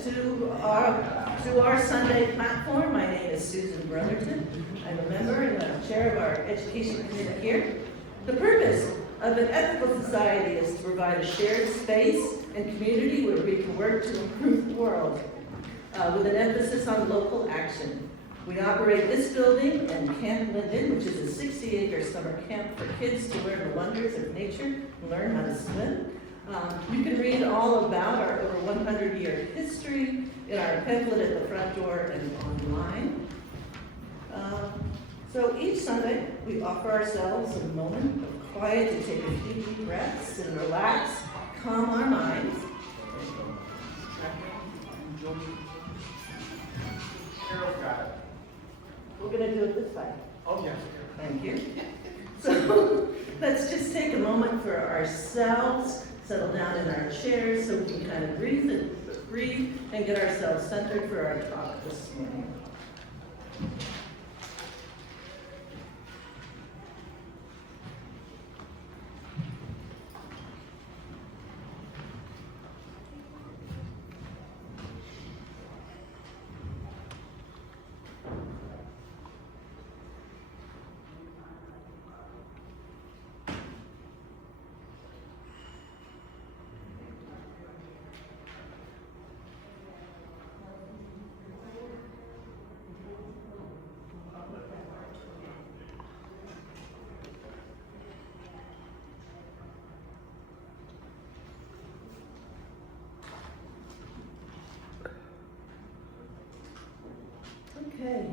to our Sunday platform. My name is Susan Brotherton. I'm a member and the chair of our education committee here. The purpose of an ethical society is to provide a shared space and community where we can work to improve the world with an emphasis on local action. We operate this building and Camp Linden, which is a 60-acre summer camp for kids to learn the wonders of nature and learn how to swim. You can read all about our over 100-year history in our pamphlet at the front door and online. So each Sunday, we offer ourselves a moment of quiet to take a few deep breaths and relax, calm our minds. We're going to do it this way. Oh, yes. Thank you. So let's just take a moment for ourselves, settle down in our chairs so we can kind of breathe and get ourselves centered for our talk this morning. Okay.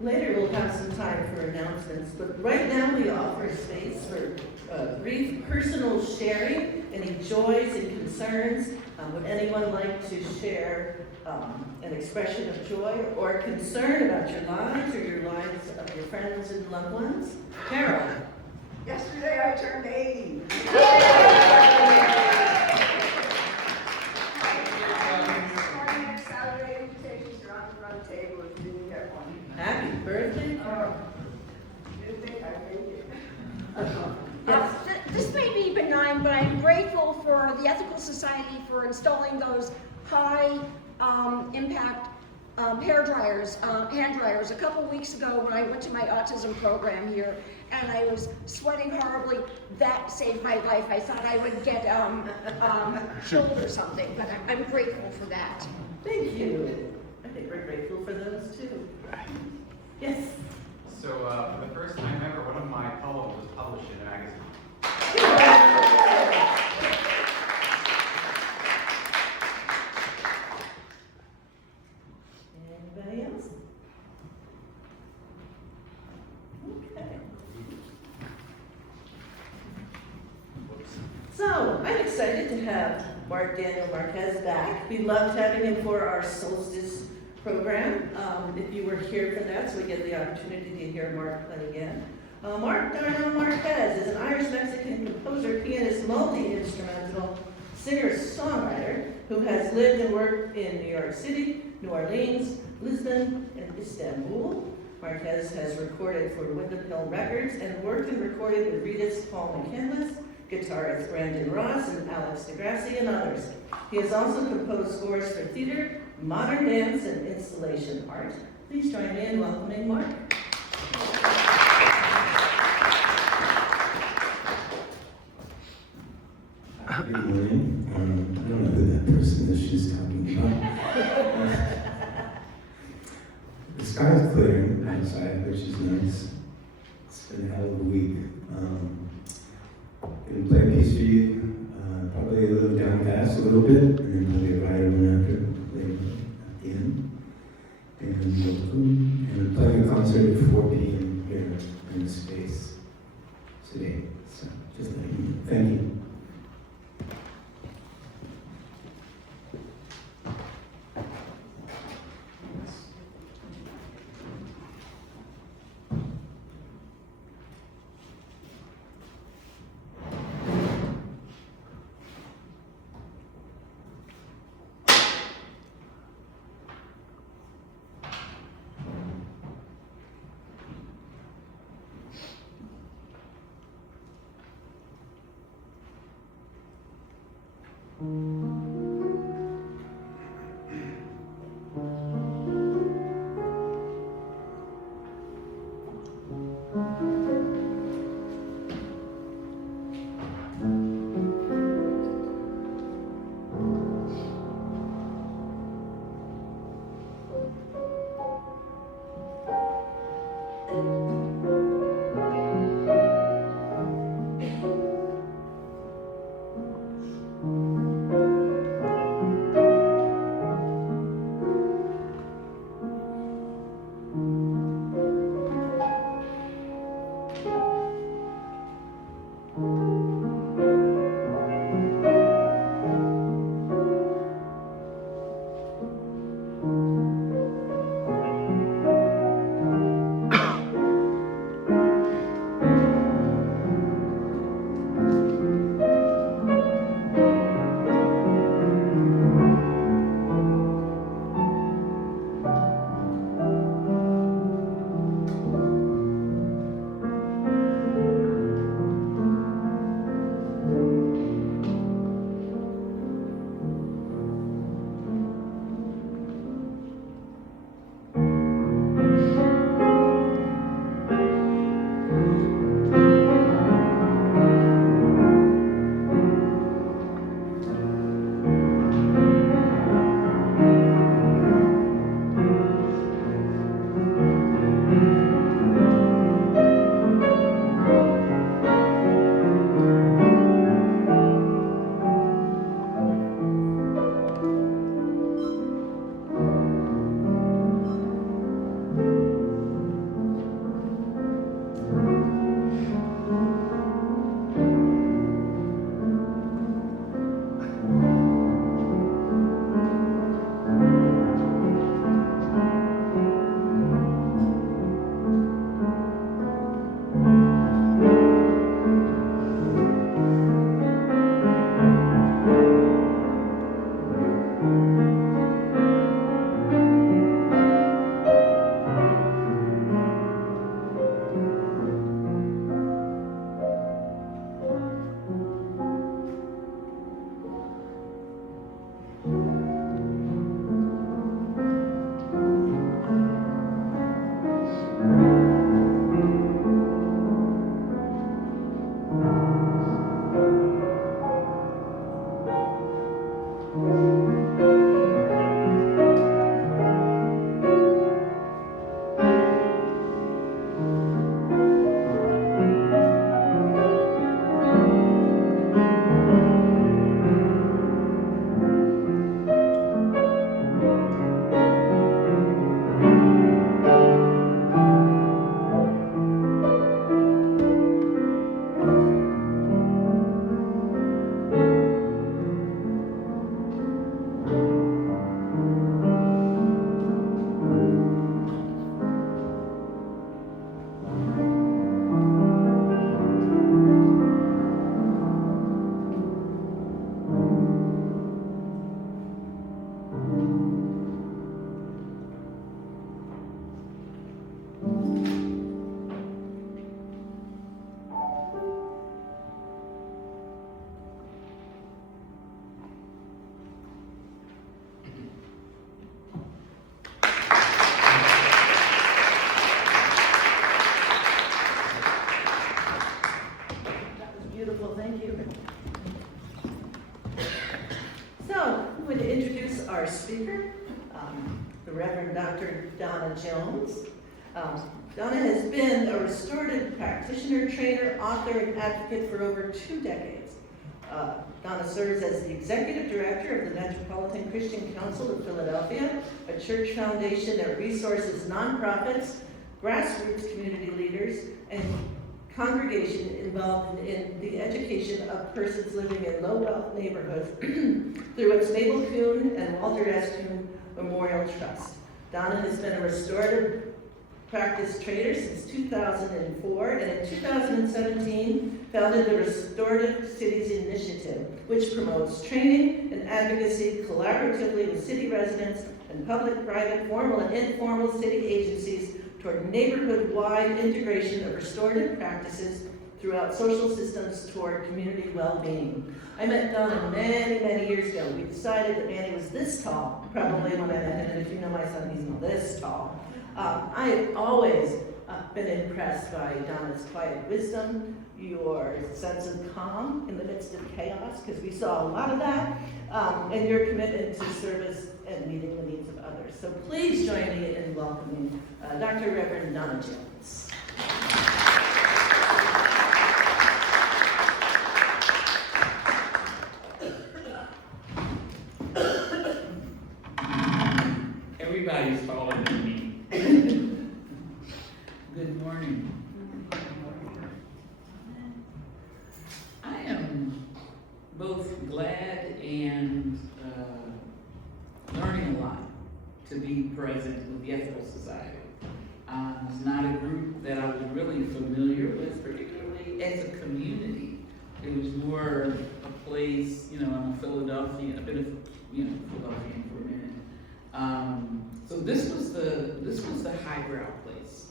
Later we'll have some time for announcements, but right now we offer space for brief personal sharing, any joys and concerns. Would anyone like to share an expression of joy or concern about your lives or your lives of your friends and loved ones? Carol. Yesterday I turned 80. Next Saturday, invitations are on the front table if you didn't get one. Happy birthday, Carol. Didn't think I'd make it. Yes. This may be benign, but I'm grateful for the Ethical Society for installing those high impact hand dryers. A couple weeks ago when I went to my autism program here and I was sweating horribly, that saved my life. I thought I would get killed or something, but I'm grateful for that. Thank you. I think we're grateful for those too. Yes. So for the first time ever, one of my poems was published in a magazine. Anybody else? Okay. So, I'm excited to have Mark Daniel Marquez back. We loved having him for our Solstice program. If you were here for that, so we get the opportunity to hear Mark play again. Mark Daniel Marquez is an Irish-Mexican composer, pianist, multi-instrumental singer-songwriter who has lived and worked in New York City, New Orleans, Lisbon, and Istanbul. Marquez has recorded for Windham Hill Records and worked and recorded with Rita's Paul McCandless, guitarist Brandon Ross, and Alex DeGrassi, and others. He has also composed scores for theater, modern dance, and installation art. Please join me in welcoming Mark. Good morning. I don't know who that person is she's talking about. The sky's clearing outside, which is nice. It's been a hell of a week. Gonna play a piece for you, probably a little downcast a little bit, and then probably a brighter one after at the end. And I'm playing a concert at 4 p.m. here in the space today. So just letting you know. Thank you. Beautiful, thank you. So, I'm going to introduce our speaker, the Reverend Dr. Donna Jones. Donna has been a restorative practitioner, trainer, author, and advocate for over 2 decades. Donna serves as the executive director of the Metropolitan Christian Council of Philadelphia, a church foundation that resources nonprofits, grassroots community leaders, and congregation involved in the education of persons living in low-wealth neighborhoods through its Mabel Kuhn and Walter S. Kuhn Memorial Trust. Donna has been a restorative practice trainer since 2004, and in 2017 founded the Restorative Cities Initiative, which promotes training and advocacy collaboratively with city residents and public, private, formal, and informal city agencies toward neighborhood-wide integration of restorative practices throughout social systems toward community well-being. I met Donna many, many years ago. We decided that Manny was this tall, probably when I met him, and if you know my son, he's this tall. I have always been impressed by Donna's quiet wisdom, your sense of calm in the midst of chaos, because we saw a lot of that, and your commitment to service and meeting the needs of others. So please join me in welcoming Dr. Reverend Donna Jones. Everybody's taller than me. Good morning. I am both glad and learning a lot to be present with the Ethical Society. It's not a group that I was really familiar with, particularly as a community. It was more a place, I'm a Philadelphian, I've been Philadelphian for a minute. So this was the highbrow place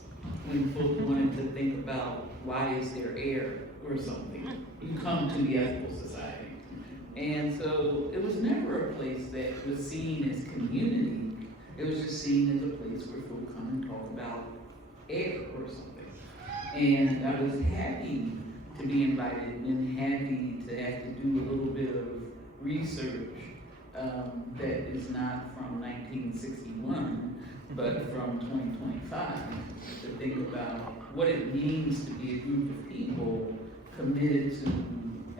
when folks wanted to think about why is there air or something. You come to the Ethical Society. And so it was never a place that was seen as community. It was just seen as a place where folk come and talk about air or something. And I was happy to be invited and happy to have to do a little bit of research that is not from 1961, but from 2025, to think about what it means to be a group of people committed to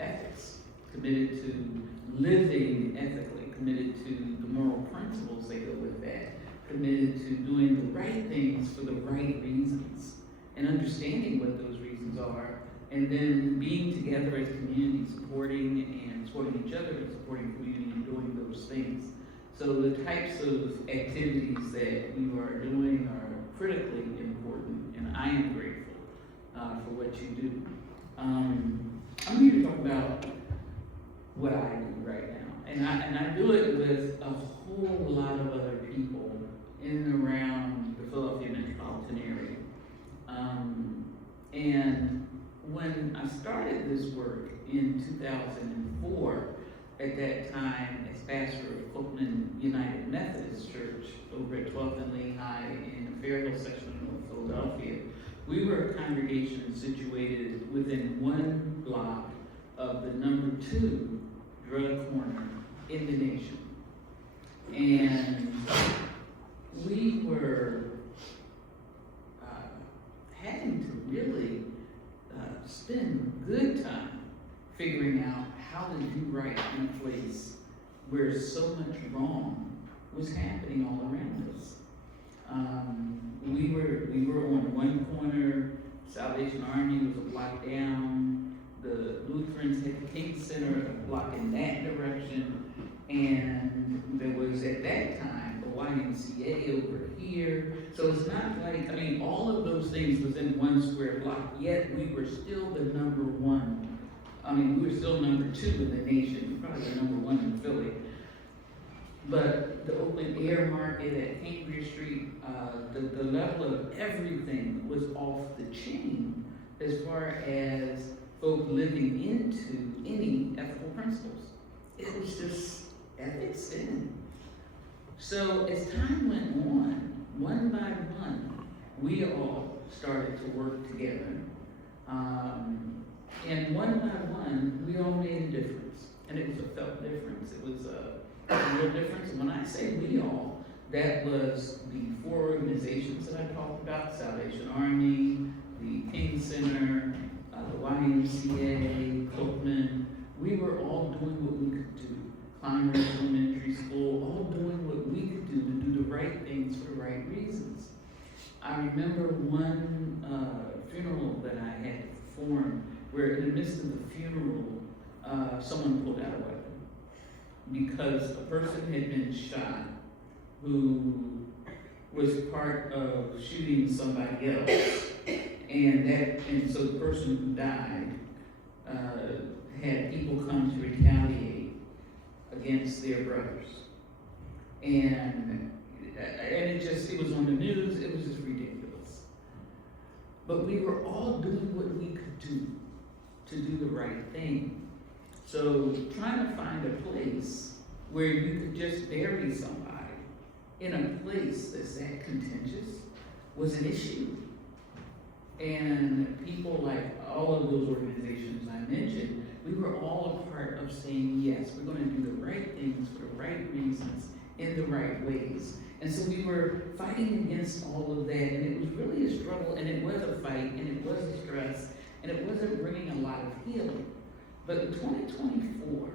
ethics, committed to living ethically, committed to the moral principles that go with that, committed to doing the right things for the right reasons, and understanding what those reasons are, and then being together as a community, supporting each other, and supporting community, and doing those things. So the types of activities that you are doing are critically important, and I am grateful for what you do. I'm here to talk about what I do right now, and I do it with a whole lot of other people in and around the Philadelphia metropolitan area. And when I started this work in 2004, at that time as pastor of Copeland United Methodist Church over at 12th and Lehigh in the Fairhill section of North Philadelphia, we were a congregation situated within 1 block of the #2 drug corner in the nation. where so much wrong was happening all around us. We were on one corner, Salvation Army was a block down, the Lutherans had the King Center a block in that direction, and there was at that time the YMCA over here. So it's not like, I mean, all of those things was in one square block, yet we were still the number one. I mean, we were still number 2 in the nation, probably the number 1 in Philly. But the open air market at Cambria Street, the level of everything was off the chain as far as folk living into any ethical principles. It was just ethics then. So as time went on, one by one, we all started to work together. And one by one, we all made a difference. And it was a felt difference. It was a real difference. And when I say we all, that was the 4 organizations that I talked about, Salvation Army, the King Center, the YMCA, Copeland. We were all doing what we could do. Climbers Elementary School, all doing what we could do to do the right things for the right reasons. I remember one funeral that I had to perform where in the midst of the funeral, someone pulled out a weapon because a person had been shot who was part of shooting somebody else, and so the person who died had people come to retaliate against their brothers, and it was on the news. It was just ridiculous. But we were all doing what we could do to do the right thing. So trying to find a place where you could just bury somebody in a place that's that contentious was an issue. And people like all of those organizations I mentioned, we were all a part of saying, yes, we're going to do the right things for the right reasons in the right ways. And so we were fighting against all of that, and it was really a struggle, and it was a fight, and it was a stress, and it wasn't bringing a lot of healing. But in 2024,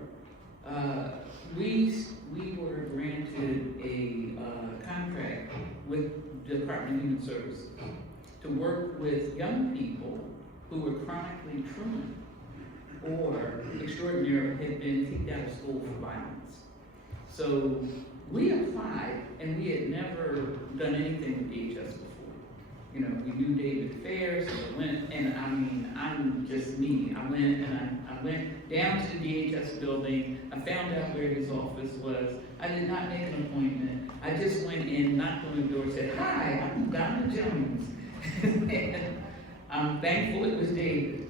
we were granted a contract with the Department of Human Services to work with young people who were chronically truant or extraordinarily had been kicked out of school for violence. So we applied, and we had never done anything with DHS before. You know, we knew David Fair, so I went, and I mean, I'm just me. I went and I went down to the DHS building. I found out where his office was. I did not make an appointment. I just went in, knocked on the door, said, "Hi, I'm Donna Jones." And I'm thankful it was David.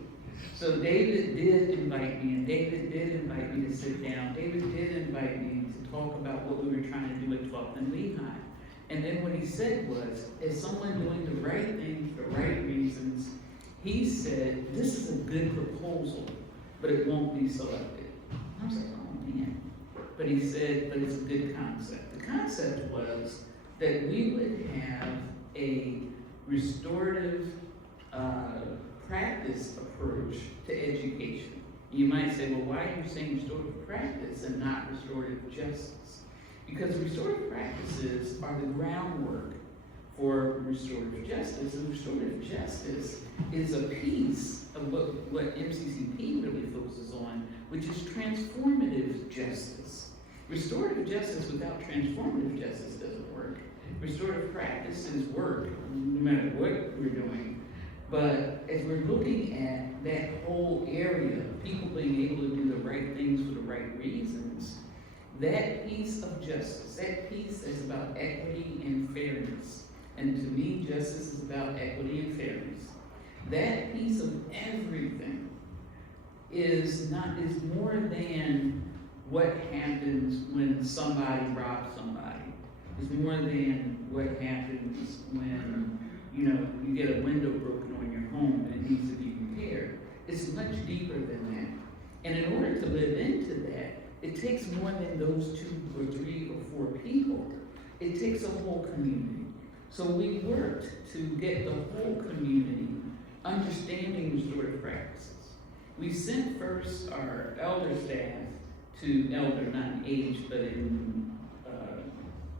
So David did invite me, and David did invite me to sit down. David did invite me to talk about what we were trying to do at 12th and Lehigh. And then what he said was, as someone doing the right thing for the right reasons, he said, this is a good proposal, but it won't be selected. I was like, oh man. But he said, but it's a good concept. The concept was that we would have a restorative practice approach to education. You might say, well, why are you saying restorative practice and not restorative justice? Because restorative practices are the groundwork for restorative justice, and restorative justice is a piece of what MCCP really focuses on, which is transformative justice. Restorative justice without transformative justice doesn't work. Restorative practices work no matter what we're doing. But as we're looking at that whole area, people being able to do the right things for the right reasons, that piece of justice, that piece that's about equity and fairness, and to me, justice is about equity and fairness. That piece of everything is more than what happens when somebody robs somebody. It's more than what happens when, you know, you get a window broken on your home and it needs to be repaired. It's much deeper than that. And in order to live into that, it takes more than those 2 or 3 or 4 people. It takes a whole community. So we worked to get the whole community understanding restorative practices. We sent first our elder staff to elder, not in age, but in,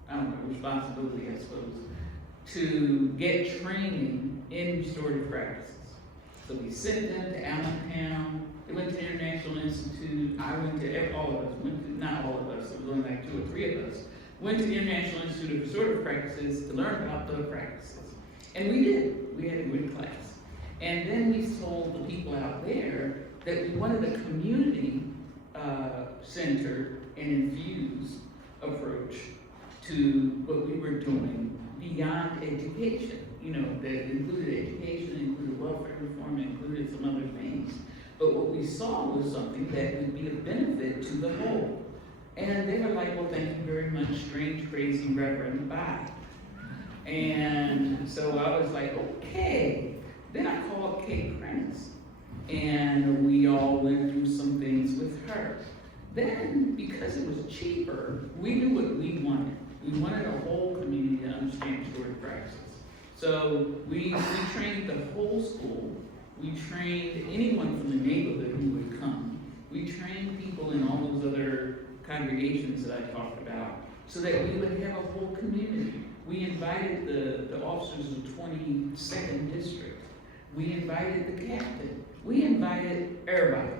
I don't know, responsibility, I suppose, to get training in restorative practices. So we sent them to Allentown, they went to the International Institute, I went to, all of us, not all of us, it was only like 2 or 3 of us, went to the International Institute of Restorative Practices to learn about the practices. And we did, we had a good class. And then we told the people out there that we wanted a community centered and infused approach to what we were doing beyond education. You know, that included education, included welfare reform, included some other things. But what we saw was something that would be of benefit to the whole. And they were like, well, thank you very much, strange, crazy, reverend, bye. And so I was like, okay. Then I called Kate Prentice, and we all went through some things with her. Then, because it was cheaper, we knew what we wanted. We wanted a whole community to understand restorative practices. So we trained the whole school. We trained anyone from the neighborhood who would come. We trained people in all those other congregations that I talked about, so that we would have a whole community. We invited the officers of the 22nd District. We invited the captain. We invited everybody.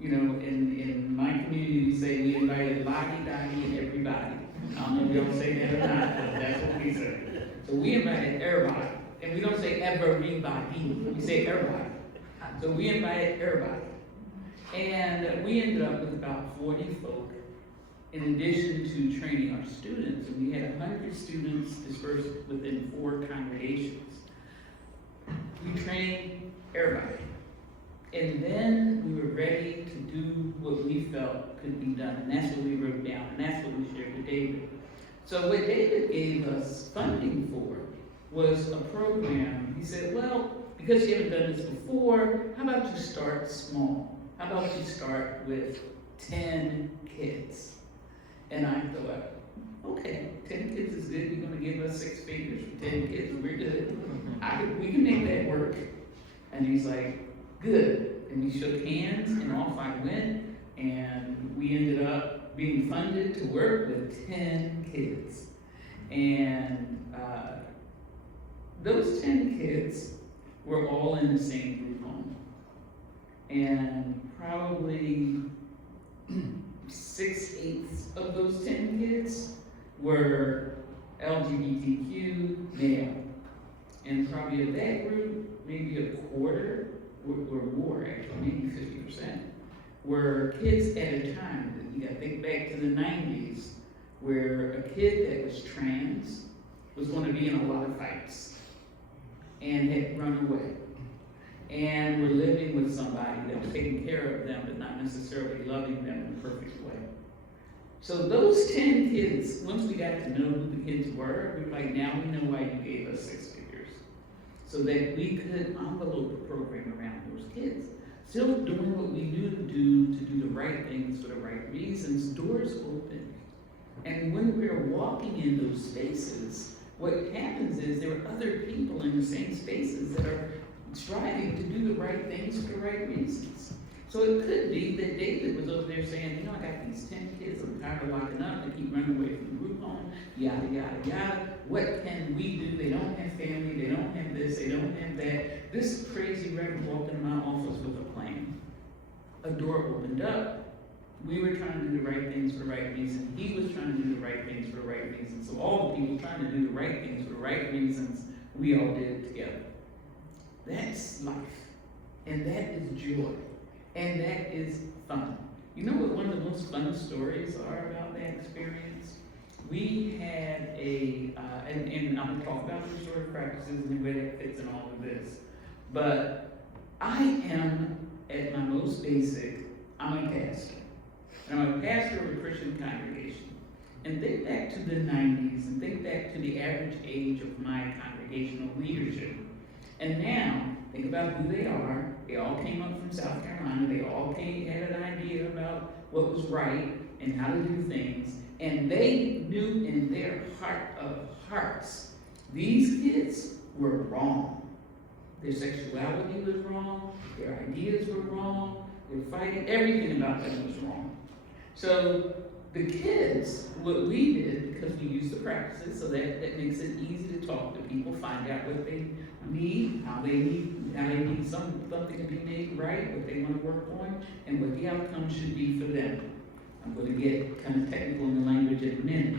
You know, in my community, we say we invited Lottie, Dottie, and everybody. I don't know if y'all say that or not, but that's what we say. So we invited everybody. And we don't say everybody, we say everybody. So we invited everybody. And we ended up with about 40 folk, in addition to training our students. And we had 100 students dispersed within 4 congregations. We trained everybody. And then we were ready to do what we felt could be done. And that's what we wrote down. And that's what we shared with David. So what David gave us funding for was a program. He said, well, because you haven't done this before, how about you start small? How about you start with 10 kids? And I thought, okay, 10 kids is good. You're going to give us 6 figures for 10 kids. We're good. We can make that work. And he's like, good. And we shook hands, and off I went. And we ended up being funded to work with 10 kids. And those 10 kids were all in the same group home. And probably 6/8 of those 10 kids were LGBTQ male. And probably of that group, maybe a quarter, or more actually, maybe 50%, were kids at a time. You gotta think back to the 90s, where a kid that was trans was going to be in a lot of fights and had run away. And were living with somebody that was taking care of them, but not necessarily loving them in a perfect way. So those 10 kids, once we got to know who the kids were, we were like, now we know why you gave us 6 figures. So that we could envelope the program around those kids. Still doing what we knew to do the right things for the right reasons, doors open. And when we're walking in those spaces, what happens is there are other people in the same spaces that are striving to do the right things for the right reasons. So it could be that David was over there saying, you know, I got these 10 kids, I'm tired of locking up, they keep running away from the group home, yada, yada, yada. What can we do? They don't have family, they don't have this, they don't have that. This crazy reverend walked in my office with a plan. A door opened up. We were trying to do the right things for the right reason. He was trying to do the right things for the right reason. So all the people trying to do the right things for the right reasons, we all did it together. That's life. And that is joy. And that is fun. You know what one of the most fun stories are about that experience? We had and I'm going to talk about restorative practices and the way that fits in all of this. But I am, at my most basic, I'm a pastor. And I'm a pastor of a Christian congregation. And think back to the 90s and think back to the average age of my congregational leadership. And now, think about who they are. They all came up from South Carolina. They all had an idea about what was right and how to do things. And they knew in their heart of hearts, these kids were wrong. Their sexuality was wrong. Their ideas were wrong. Their fighting, everything about them was wrong. So the kids, what we did, because we used the practices, so that makes it easy to talk to people, find out what they need, how they need something to be made right, what they want to work on, and what the outcome should be for them. I'm going to get kind of technical in the language in a minute.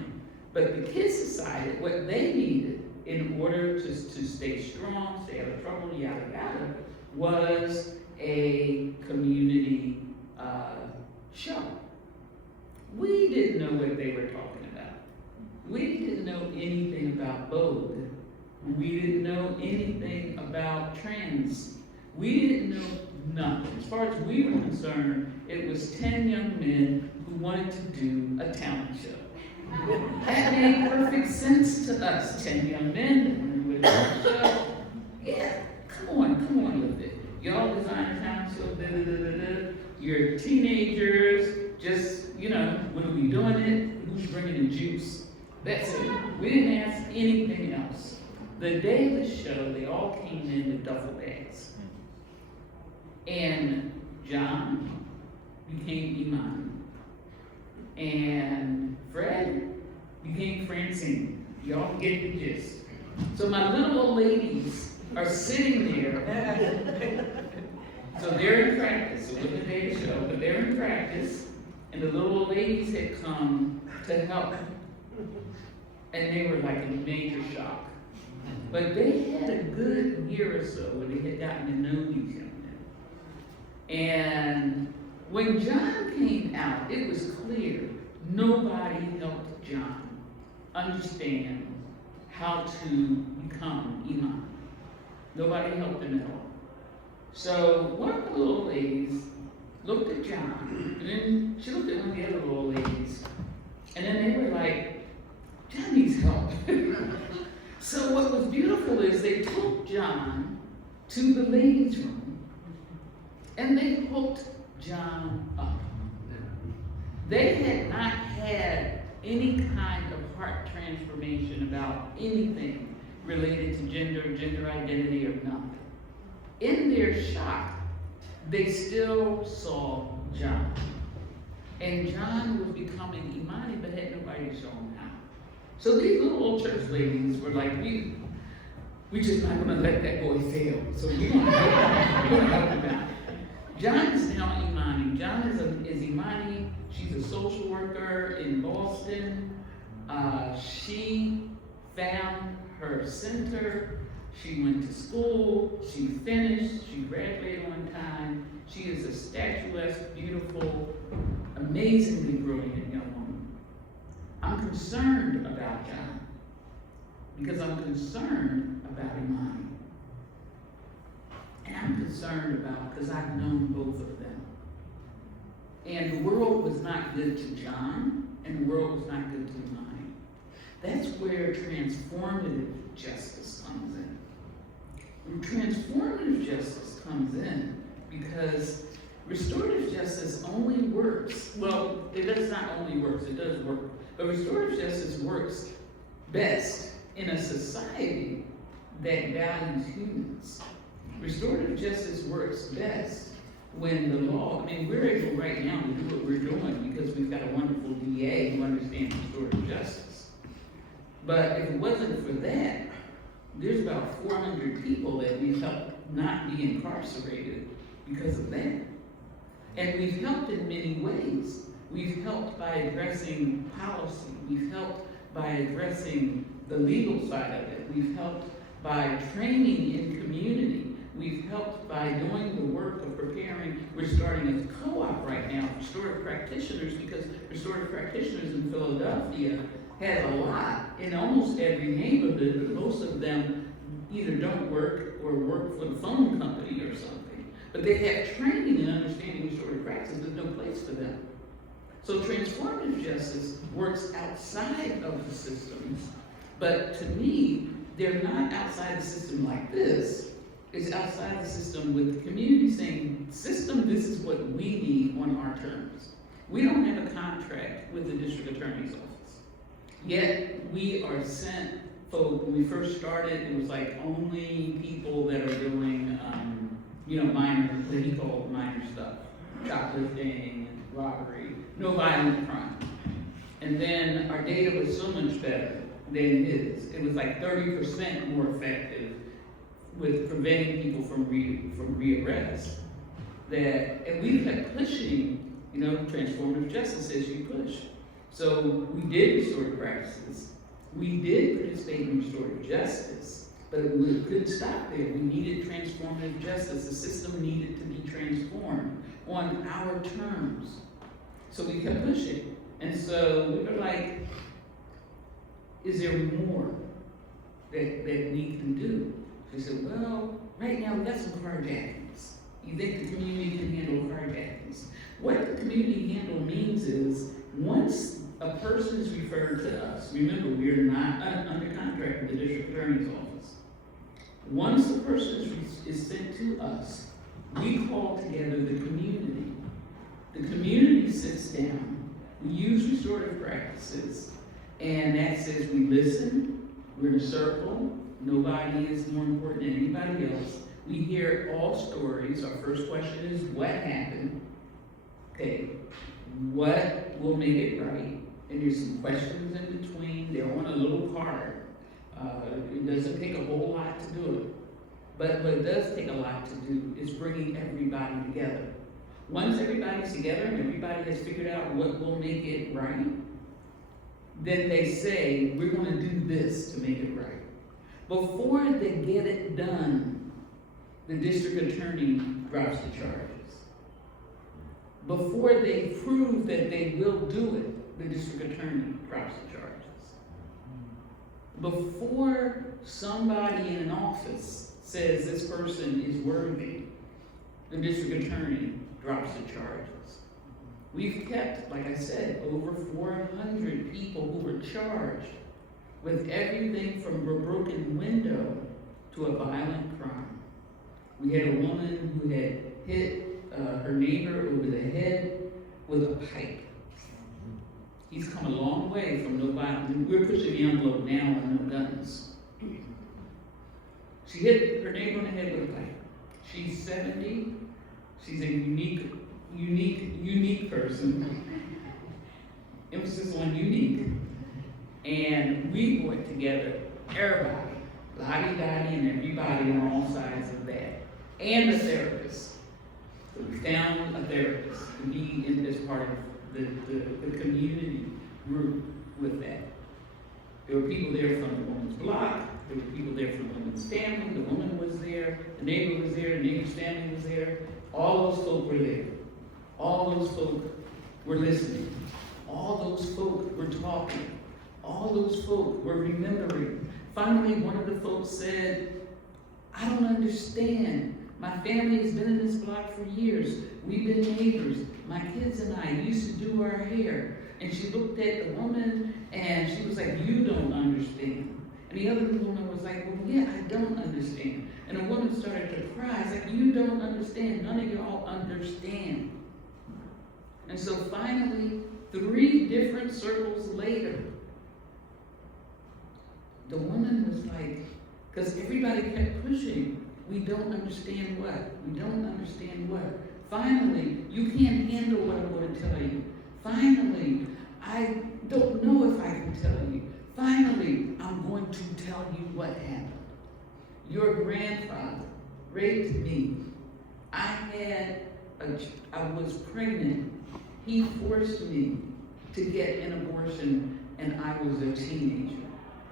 But the kids decided what they needed in order to stay strong, stay out of trouble, yada yada, was a community show. We didn't know what they were talking about. We didn't know anything about Vogue. We didn't know anything about trans. We didn't know nothing. As far as we were concerned, it was 10 young men who wanted to do a talent show. That made perfect sense to us. 10 young men with a show. Yeah, come on with it. Y'all design a talent show, da da da da da. You're teenagers, just, when are we doing it? Who's bringing the juice? That's it. We didn't ask anything else. The day of the show, they all came in with duffel bags. And John became Imani. And Fred became Francine. Y'all get the gist. So my little old ladies are sitting there. So they're in practice. So it wasn't the day of the show, but they're in practice. And the little old ladies had come to help. And they were like in major shock. But they had a good year or so where they had gotten to know these young men. And when John came out, it was clear nobody helped John understand how to become Imam. Nobody helped him at all. So one of the little ladies looked at John, and then she looked at one of the other little ladies, and then they were like, John needs help. So what was beautiful is they took John to the ladies' room, and they hooked John up. They had not had any kind of heart transformation about anything related to gender identity, or nothing. In their shock, they still saw John. And John was becoming Imani, but had nobody to show him how. So these little old church ladies were like, we just not gonna let that boy fail. So we're gonna help him out. John is now Imani. John is Imani. She's a social worker in Boston. She found her center. She went to school, she finished, she graduated on time. She is a statuesque, beautiful, amazingly brilliant young woman. I'm concerned about John because I'm concerned about Imani. And I'm concerned about, because I've known both of them. And the world was not good to John, and the world was not good to Imani. That's where transformative justice comes in. Transformative justice comes in because restorative justice only works, well, it does not only work, it does work, but restorative justice works best in a society that values humans. Restorative justice works best when the law, we're able right now to do what we're doing because we've got a wonderful DA who understands restorative justice. But if it wasn't for that, there's about 400 people that we've helped not be incarcerated because of that. And we've helped in many ways. We've helped by addressing policy. We've helped by addressing the legal side of it. We've helped by training in community. We've helped by doing the work of preparing. We're starting a co-op right now, restorative practitioners, because restorative practitioners in Philadelphia has a lot in almost every neighborhood, but most of them either don't work or work for the phone company or something. But they have training in understanding restorative practice, there's no place for them. So transformative justice works outside of the systems, but to me, they're not outside the system like this. It's outside the system with the community saying, system, this is what we need on our terms. We don't have a contract with the district attorney's office. Yet we are sent folk. When we first started, it was like only people that are doing, minor, what he called minor stuff, shoplifting, robbery, no violent crime. And then our data was so much better than his. It was like 30% more effective with preventing people from rearrest. And we kept pushing, transformative justice as you push. So we did restorative practices. We did participate in restorative justice, but we couldn't stop there. We needed transformative justice. The system needed to be transformed on our terms. So we kept pushing. And so we were like, is there more that we can do? We said, well, right now we got some carjackings. You think the community can handle carjackings? What the community handle means is, once a person is referred to us, remember, we are not under contract with the district attorney's office. Once a person is sent to us, we call together the community. The community sits down, we use restorative practices, and that says we listen, we're in a circle, nobody is more important than anybody else. We hear all stories. Our first question is, what happened? Okay, what will make it right? And there's some questions in between. They're on a little card. It doesn't take a whole lot to do it. But what it does take a lot to do is bringing everybody together. Once everybody's together and everybody has figured out what will make it right, then they say, we're going to do this to make it right. Before they get it done, the district attorney drops the charges. Before they prove that they will do it, the district attorney drops the charges. Before somebody in an office says this person is worthy, the district attorney drops the charges. We've kept, like I said, over 400 people who were charged with everything from a broken window to a violent crime. We had a woman who had hit her neighbor over the head with a pipe. He's come a long way from no violence. We're pushing the envelope now on no guns. She hit her neighbor on the head with a pipe. She's 70. She's a unique person. Emphasis on unique. And we brought together everybody, lottie-dottie and everybody on all sides of that, and a therapist. So we found a therapist to be in this part of the community group with that. There were people there from the woman's block, there were people there from the woman's family, the woman was there, the neighbor was there, the neighbor's family was there. All those folk were there. All those folk were listening. All those folk were talking. All those folk were remembering. Finally, one of the folks said, I don't understand. My family has been in this block for years. We've been neighbors. My kids and I used to do our hair. And she looked at the woman and she was like, you don't understand. And the other woman was like, well, yeah, I don't understand. And the woman started to cry. It's like, you don't understand. None of y'all understand. And so finally, 3 different circles later, the woman was like, because everybody kept pushing, we don't understand what? We don't understand what? Finally, you can't handle what I'm going to tell you. Finally, I don't know if I can tell you. Finally, I'm going to tell you what happened. Your grandfather raped me. I was pregnant. He forced me to get an abortion and I was a teenager.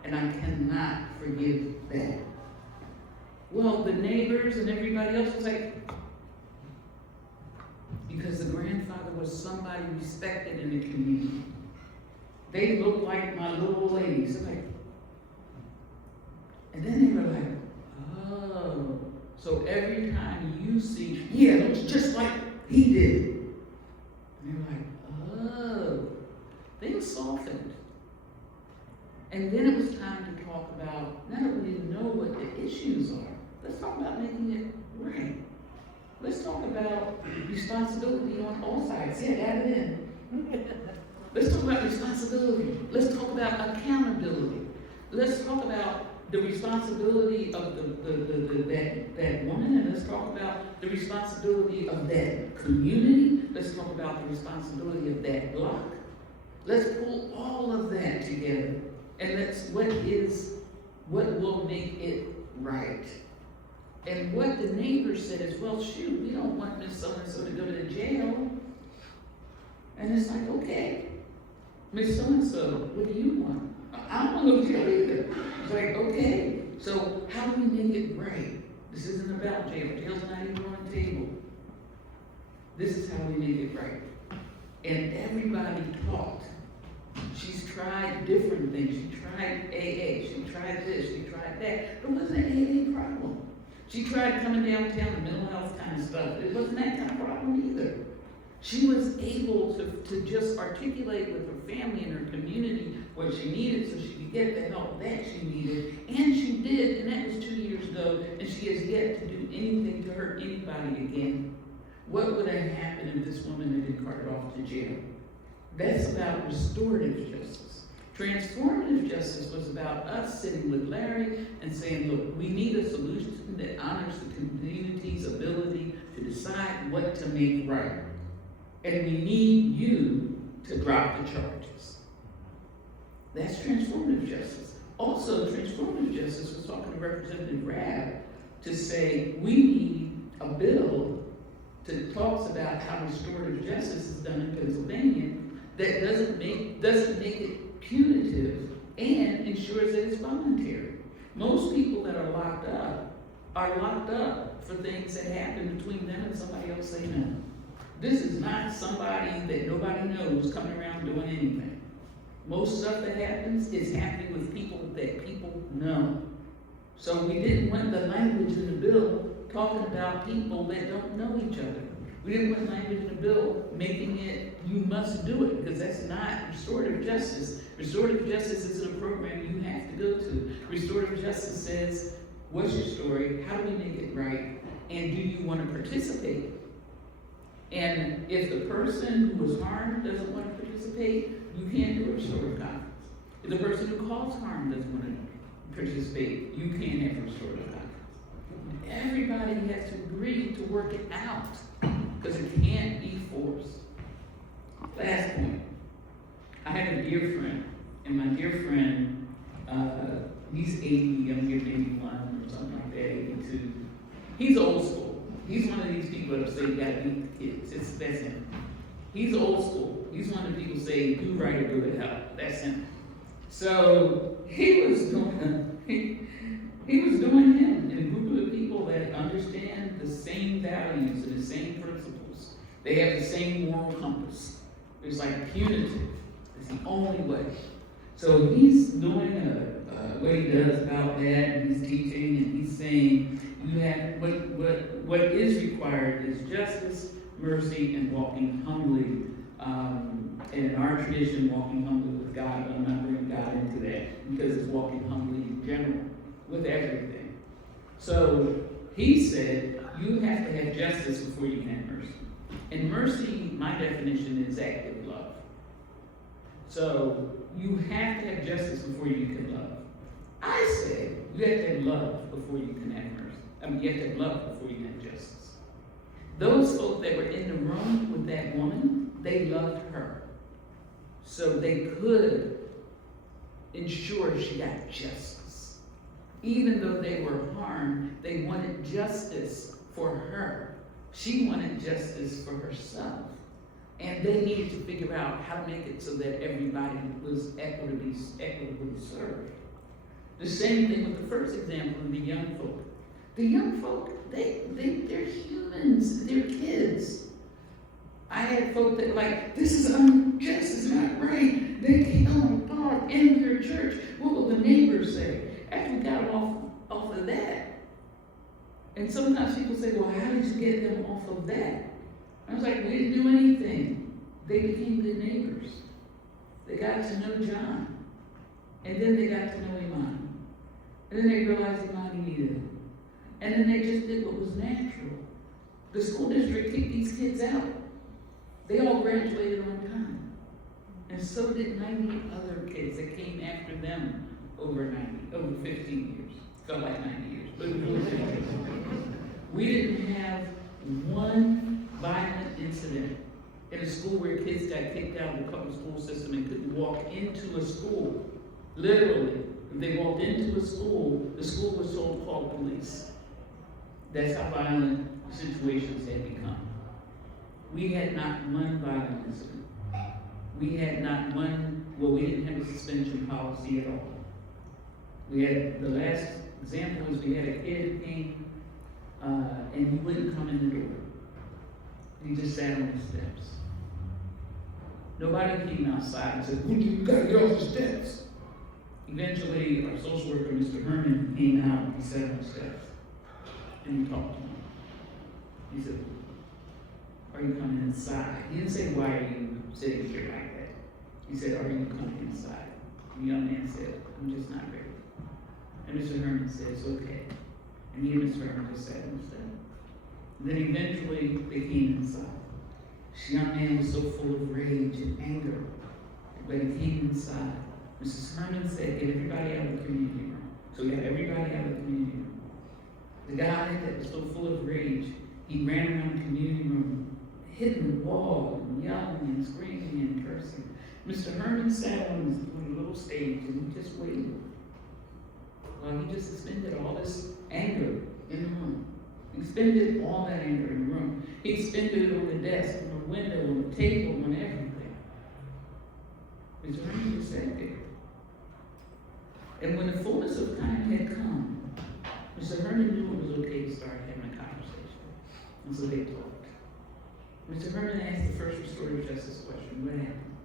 And I cannot forgive that. Well, the neighbors and everybody else was like, because the grandfather was somebody respected in the community. They looked like my little ladies. Like, and then they were like, oh. So every time you see, yeah, it was just like he did. And they're like, oh. Things softened. And then it was time to talk about, now that we know what the issues are, let's talk about making it right. Let's talk about responsibility on all sides. Yeah, add it in. Let's talk about responsibility. Let's talk about accountability. Let's talk about the responsibility of that woman, and let's talk about the responsibility of that community. Let's talk about the responsibility of that block. Let's pull all of that together, and what will make it right. And what the neighbor said is, well, shoot, we don't want Miss So-and-so to go to jail. And it's like, okay, Miss So-and-so, what do you want? I don't want to go to jail either. It's like, okay, so how do we make it right? This isn't about jail. Jail's not even on the table. This is how we make it right. And everybody talked. She's tried different things. She tried AA. She tried this. She tried that. It wasn't an AA problem. She tried coming downtown, the mental health kind of stuff. It wasn't that kind of problem either. She was able to just articulate with her family and her community what she needed so she could get the help that she needed. And she did, and that was 2 years ago, and she has yet to do anything to hurt anybody again. What would have happened if this woman had been carted off to jail? That's about restorative justice. Transformative justice was about us sitting with Larry and saying, look, we need a solution that honors the community's ability to decide what to make right. And we need you to drop the charges. That's transformative justice. Also, transformative justice was talking to Representative Rabb to say we need a bill that talks about how restorative justice is done in Pennsylvania that doesn't make it punitive and ensures that it's voluntary. Most people that are locked up for things that happen between them and somebody else they know. This is not somebody that nobody knows coming around doing anything. Most stuff that happens is happening with people that people know. So we didn't want the language in the bill talking about people that don't know each other. We didn't want language in the bill making it, you must do it, because that's not restorative justice. Restorative justice isn't a program you have to go to. Restorative justice says, what's your story? How do we make it right? And do you want to participate? And if the person who was harmed doesn't want to participate, you can't do a restorative conference. If the person who caused harm doesn't want to participate, you can't have a restorative conference. Everybody has to agree to work it out, because it can't be forced. Last point. I have a dear friend, and my dear friend, he's 80, I'm here 81 or something like that, 82. He's old school. He's one of these people that say you gotta beat the kids. That's him. He's old school. He's one of the people say do right or go to hell. That's him. So he was doing him in a group of people that understand the same values and the same principles. They have the same moral compass. It's like punitive. It's the only way. So he's doing what he does about that, and he's teaching, and he's saying you have what is required is justice, mercy, and walking humbly. And in our tradition, walking humbly with God, but I'm not bringing God into that because it's walking humbly in general with everything. So he said you have to have justice before you can have mercy. And mercy, my definition is active love. So you have to have justice before you can love. I say you have to have love before you can have mercy. You have to have love before you can have justice. Those folks that were in the room with that woman, they loved her. So they could ensure she got justice. Even though they were harmed, they wanted justice for her. She wanted justice for herself. And they needed to figure out how to make it so that everybody was equitably served. The same thing with the first example of the young folk. The young folk, they're humans, they're kids. I had folk that were like, this is unjust, it's not right. They came, oh my God, in their church. What will the neighbors say? After we got them off of that. And sometimes people say, well, how did you get them off of that? I was like, we didn't do anything. They became good neighbors. They got to know John. And then they got to know Imani. And then they realized Imani needed him. And then they just did what was natural. The school district kicked these kids out. They all graduated on time. And so did 90 other kids that came after them over 15 years. Felt like 90 years, but it was really 15 years. We didn't have one violent incident in a school where kids got kicked out of the public school system and couldn't walk into a school. Literally, if they walked into a school, the school was told to call the police. That's how violent the situations had become. We had not one violent incident. We had not one, well, we didn't have a suspension policy at all. We had, the last example was we had a kid who came, and he wouldn't come in the door. He just sat on the steps. Nobody came outside and said, you gotta get off the steps. Eventually, our social worker, Mr. Herman, came out and he sat on the steps. And he talked to him. He said, are you coming inside? He didn't say, why are you sitting here like that? He said, are you coming inside? The young man said, I'm just not ready. And Mr. Herman says, okay. And he and Mr. Herman just sat on the steps. Then eventually, they came inside. This young man was so full of rage and anger. But he came inside. Mrs. Herman said, get everybody out of the community room. So we got everybody out of the community room. The guy that was so full of rage, he ran around the community room, hitting the wall, and yelling and screaming and cursing. Mr. Herman sat on a little stage and he just waited. Well, he just expended all this anger in the room. He expended all that anger in the room. He expended it on the desk, on the window, on the table, on everything. Mr. Herman just sat there. And when the fullness of time had come, Mr. Herman knew it was okay to start having a conversation. And so they talked. Mr. Herman asked the first restorative justice question, what happened?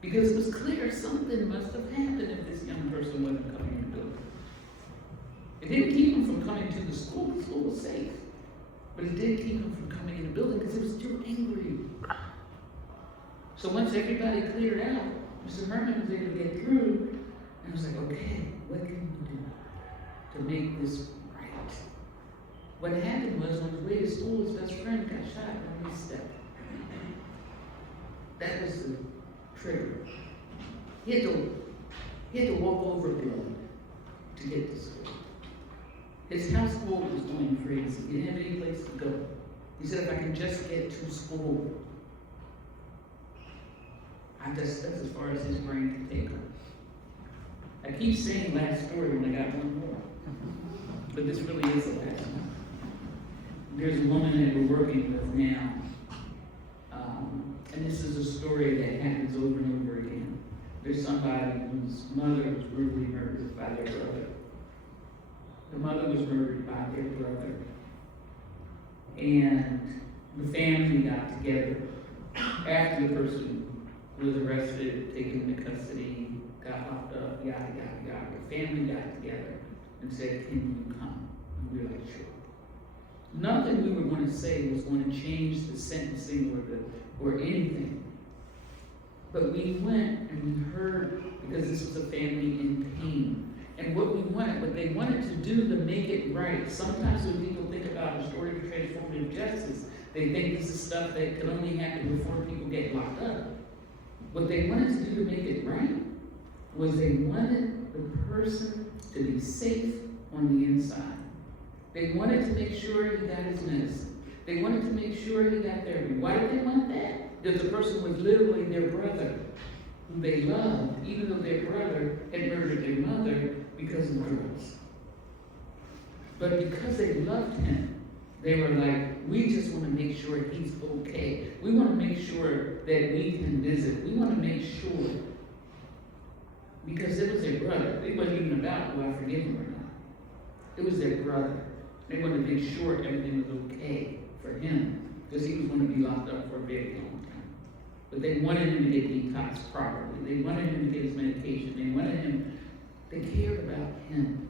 Because it was clear something must have happened if this young person wasn't coming in the building. It didn't keep him from coming to the school was safe. But it did keep him from coming in the building because he was too angry. So once everybody cleared out, Mr. Herman was able to get through, and I was like, okay, what can we do to make this right? What happened was on his way to school, his best friend got shot on his step. That was the trigger. He had to walk over blood to get to school. His household was going crazy. He didn't have any place to go. He said, if I can just get to school, that's as far as his brain can take him. I keep saying last story when I got one more. But this really is the last one. There's a woman that we're working with now. And this is a story that happens over and over again. There's somebody whose mother was brutally murdered by their brother. The mother was murdered by their brother. And the family got together after the person was arrested, taken into custody, got locked up, yada, yada, yada. The family got together and said, can you come? And we were like, sure. Nothing we were going to say was going to change the sentencing or anything. But we went and we heard, because this was a family in pain. And what they wanted to do to make it right. Sometimes when people think about restorative transformative justice, they think this is stuff that can only happen before people get locked up. What they wanted to do to make it right was they wanted the person to be safe on the inside. They wanted to make sure he got his medicine. They wanted to make sure he got therapy. Why did they want that? Because the person was literally their brother, who they loved, even though their brother had murdered their mother because of drugs. But because they loved him, they were like, we just want to make sure he's okay. We want to make sure that we can visit. We want to make sure. Because it was their brother. It wasn't even about, do I forgive him or not? It was their brother. They wanted to make sure everything was okay for him, because he was going to be locked up for a very long time. But they wanted him to get detoxed properly. They wanted him to get his medication. They wanted him, they cared about him.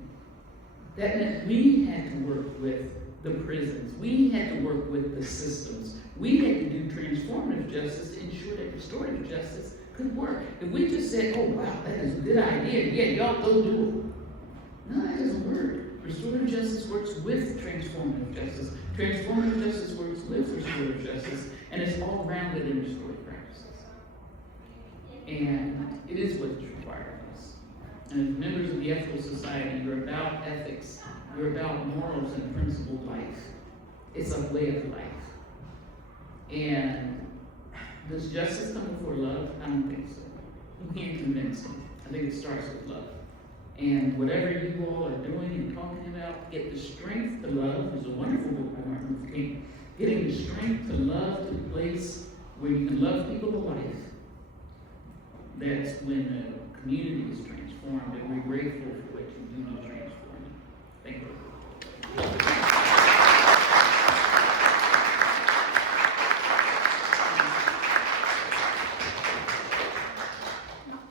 That meant we had to work with the prisons. We had to work with the systems. We had to do transformative justice to ensure that restorative justice could work. If we just said, oh wow, that is a good idea, yeah, y'all go do it. No, that doesn't work. Restorative justice works with transformative justice. Transformative justice works with restorative justice, and it's all grounded in restorative practices. And it is what's required of us. And as members of the Ethical Society, you're about ethics, you're about morals and principled life. It's a way of life. And does justice come before love? I don't think so. You can't convince me. I think it starts with love. And whatever you all are doing and talking about, get the strength to love is a wonderful book by Martin Luther King. Getting the strength to love to the place where you can love people to life. That's when the community is transformed, and we're grateful for what you do to transform it. Thank you.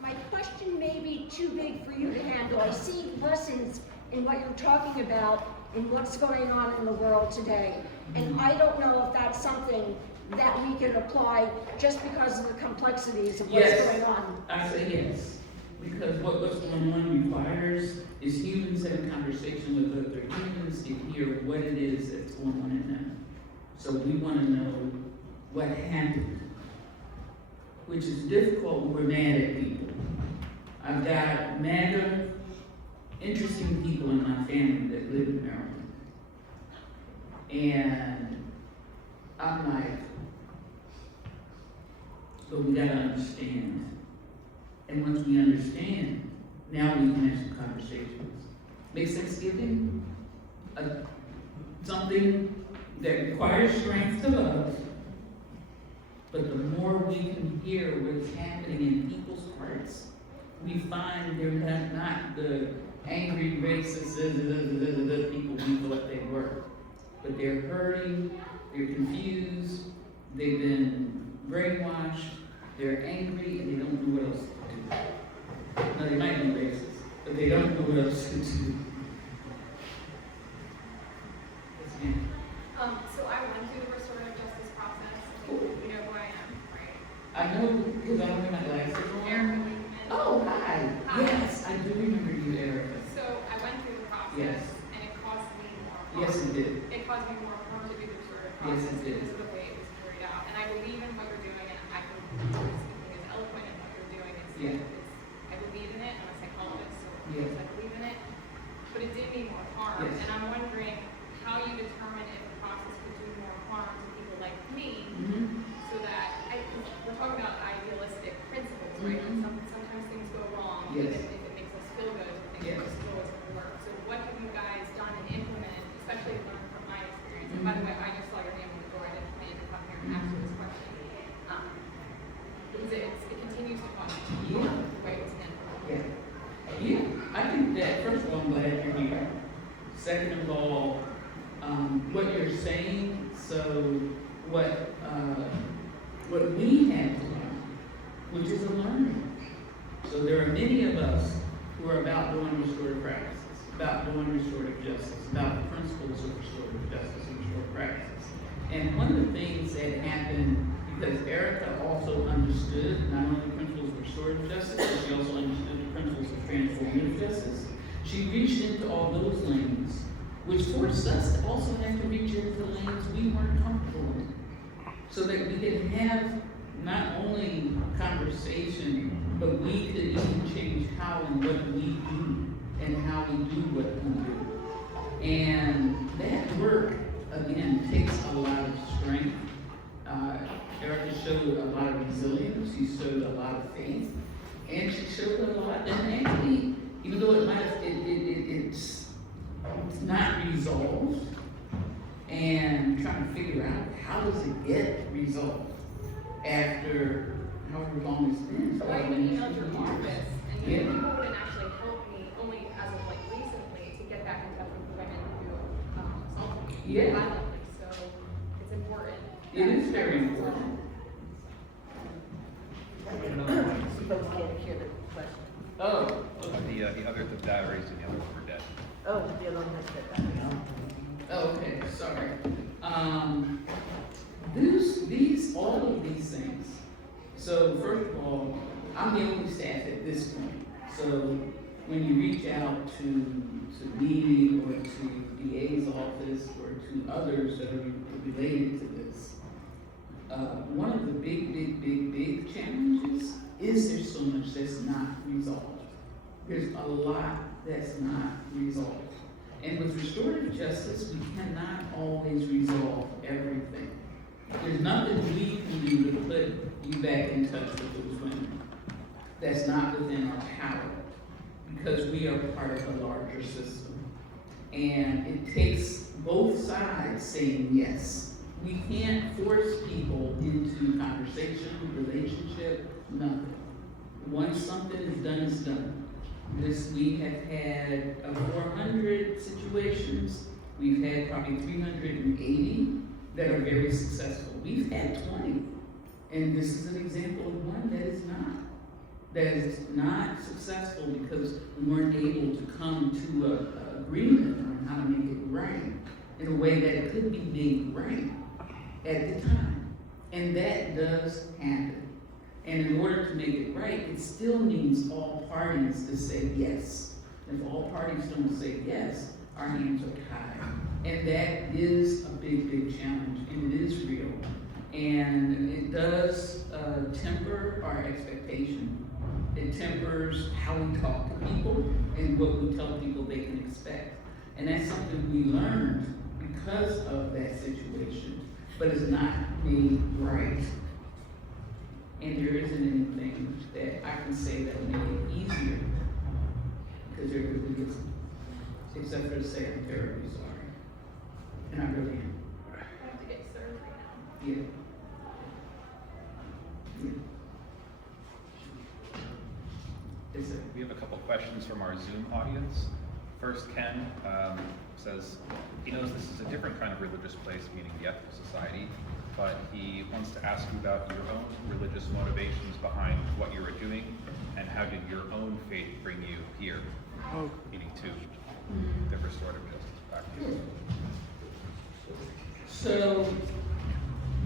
My question may be too big for you to handle. I see lessons in what you're talking about and what's going on in the world today. And I don't know if that's something that we can apply just because of the complexities of what's Yes. going on. I say yes, because what's going on requires is humans having conversation with other humans to hear what it is that's going on in them. So we want to know what happened, which is difficult when we're mad at people. I've got mad, interesting people in my family that live in Maryland. And I'm like, but we gotta understand. And once we understand, now we can have some conversations. Makes Thanksgiving something that requires strength to love, but the more we can hear what's happening in people's hearts, we find they're not the angry, racist, people we thought they were. But they're hurting, they're confused, they've been brainwashed, they're angry, and they don't know what else to do. Now, they might be racist, but they don't know what else to do. Yes, ma'am. So I went through the restorative justice process. You know who I am, right? I know, because I don't have my glasses on. Erica Lincoln. Oh, hi. Hi. Yes, I do remember you, Erica. So I went through the process, Yes. and it caused me more harm. Yes, it did. It caused me more harm to do the restorative Yes, process it did. because of the way it was carried out. And I believe in what you're doing, and I can speaking as eloquent in what you're doing. Yeah. I believe in it. I'm a psychologist, so Yeah. I believe in it. But it did me more harm, Yes. and I'm wondering how you determine if the process could do more harm to people like me. Mm-hmm. So that, we're talking about idealistic principles, right? Mhm. Sometimes things go wrong, Yes. even if it makes us feel good, things Yes. just feel it's going to work. So what have you guys done and implemented, especially learned from my experience? And by the way, I just saw your name on the door, I didn't plan to come here and ask you this question. Because it continues to cost Yeah. the way it's implemented. Yeah. Yeah, I think that, first of all, I'm glad you're here. Second of all, what you're saying, so what we have to learn, which is a learning. So there are many of us who are about doing restorative practices, about doing restorative justice, about the principles of restorative justice and restorative practices. And one of the things that happened, because Erica also understood not only the principles of restorative justice, but she also understood the principles of transformative justice, she reached into all those lanes, which forced us to also have to reach into the lanes we weren't comfortable in, so that we could have not only conversation, but we could even change how and what we do and how we do what we do. And that work, again, takes a lot of strength. Erica showed a lot of resilience, she showed a lot of faith, and she showed a lot, and actually, even though it might have, it's not resolved, and trying to figure out how does it get resolved after however long it's been. So I even emailed your office, and Yeah. people wouldn't actually help me, only as of like recently, to get back in touch with women who assault me Yeah. violently. So it's important. It is very important. Folks can't hear the question. Oh, The other, the diaries and the others were dead. Oh, the other one has that. okay, sorry. All of these things. So first of all, I'm the only staff at this point. So when you reach out to me or to DA's office or to others that are related to this, one of the big challenges is there's so much that's not resolved. There's a lot that's not resolved. And with restorative justice, we cannot always resolve everything. There's nothing we can do to put you back in touch with those women. That's not within our power, because we are part of a larger system. And it takes both sides saying yes. We can't force people into conversation, relationship, nothing. Once something is done, it's done. We have had 400 situations. We've had probably 380 that are very successful. We've had 20. And this is an example of one that is not successful because we weren't able to come to an agreement on how to make it right in a way that it could be made right at the time. And that does happen. And in order to make it right, it still needs all parties to say yes. If all parties don't say yes, our hands are tied. And that is a big, big challenge, and it is real. And it does temper our expectation. It tempers how we talk to people and what we tell people they can expect. And that's something we learned because of that situation, but it's not made right. And there isn't anything that I can say that will make it easier, because there really isn't, except for to say I'm terribly sorry. And I really am. I have to get surgery now. Yeah. Yes, sir. We have a couple questions from our Zoom audience. First, Ken says he knows this is a different kind of religious place, meaning the Ethical Society, but he wants to ask you about your own religious motivations behind what you are doing, and how did your own faith bring you here, meaning to the restorative justice practice. So,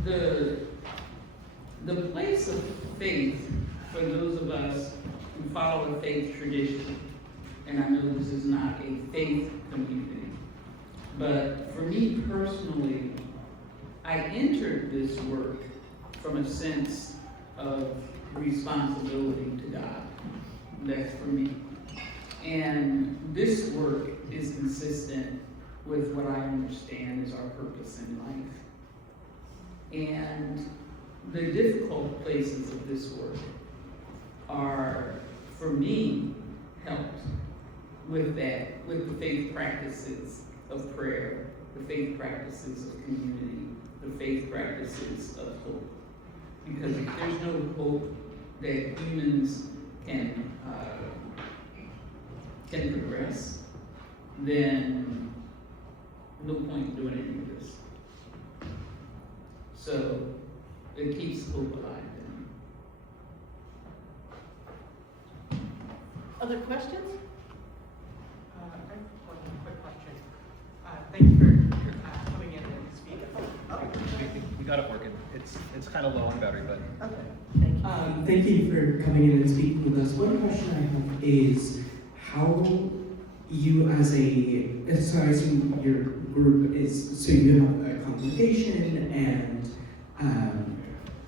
the place of faith for those of us who follow a faith tradition, and I know this is not a faith community, but for me personally, I entered this work from a sense of responsibility to God. That's for me. And this work is consistent with what I understand is our purpose in life. And the difficult places of this work are, for me, helped with that, with the faith practices of prayer, the faith practices of community, the faith practices of hope. Because if there's no hope that humans can progress, then no point in doing any of this. So it keeps hope alive in me. Other questions? I have one quick question. Thanks for coming in and speaking. We got it working. It's kind of low on battery, but Okay, thank you. Thank you for coming in and speaking with us. One question I have is how you so I assume your group is, so you have a congregation, and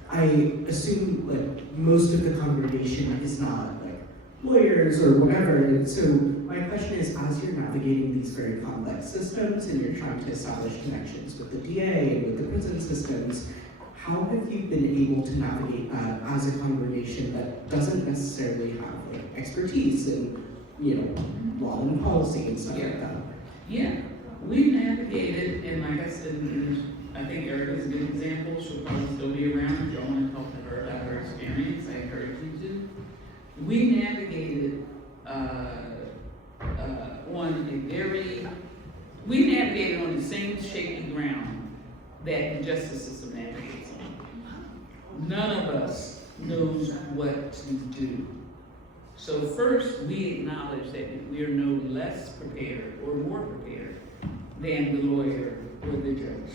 I assume like most of the congregation is not like lawyers or whatever. And so my question is, as you're navigating these very complex systems and you're trying to establish connections with the DA and with the prison systems, how have you been able to navigate that as a congregation that doesn't necessarily have like expertise in, law and policy and stuff like that? Yeah, we navigated, and like I said, I think Erica's a good example. She'll probably still be around if you want to talk to her about her experience. I encourage you to. We navigated on the same shaky ground that the justice system navigates on. None of us knows what to do. So first, we acknowledge that we are no less prepared or more prepared than the lawyer or the judge.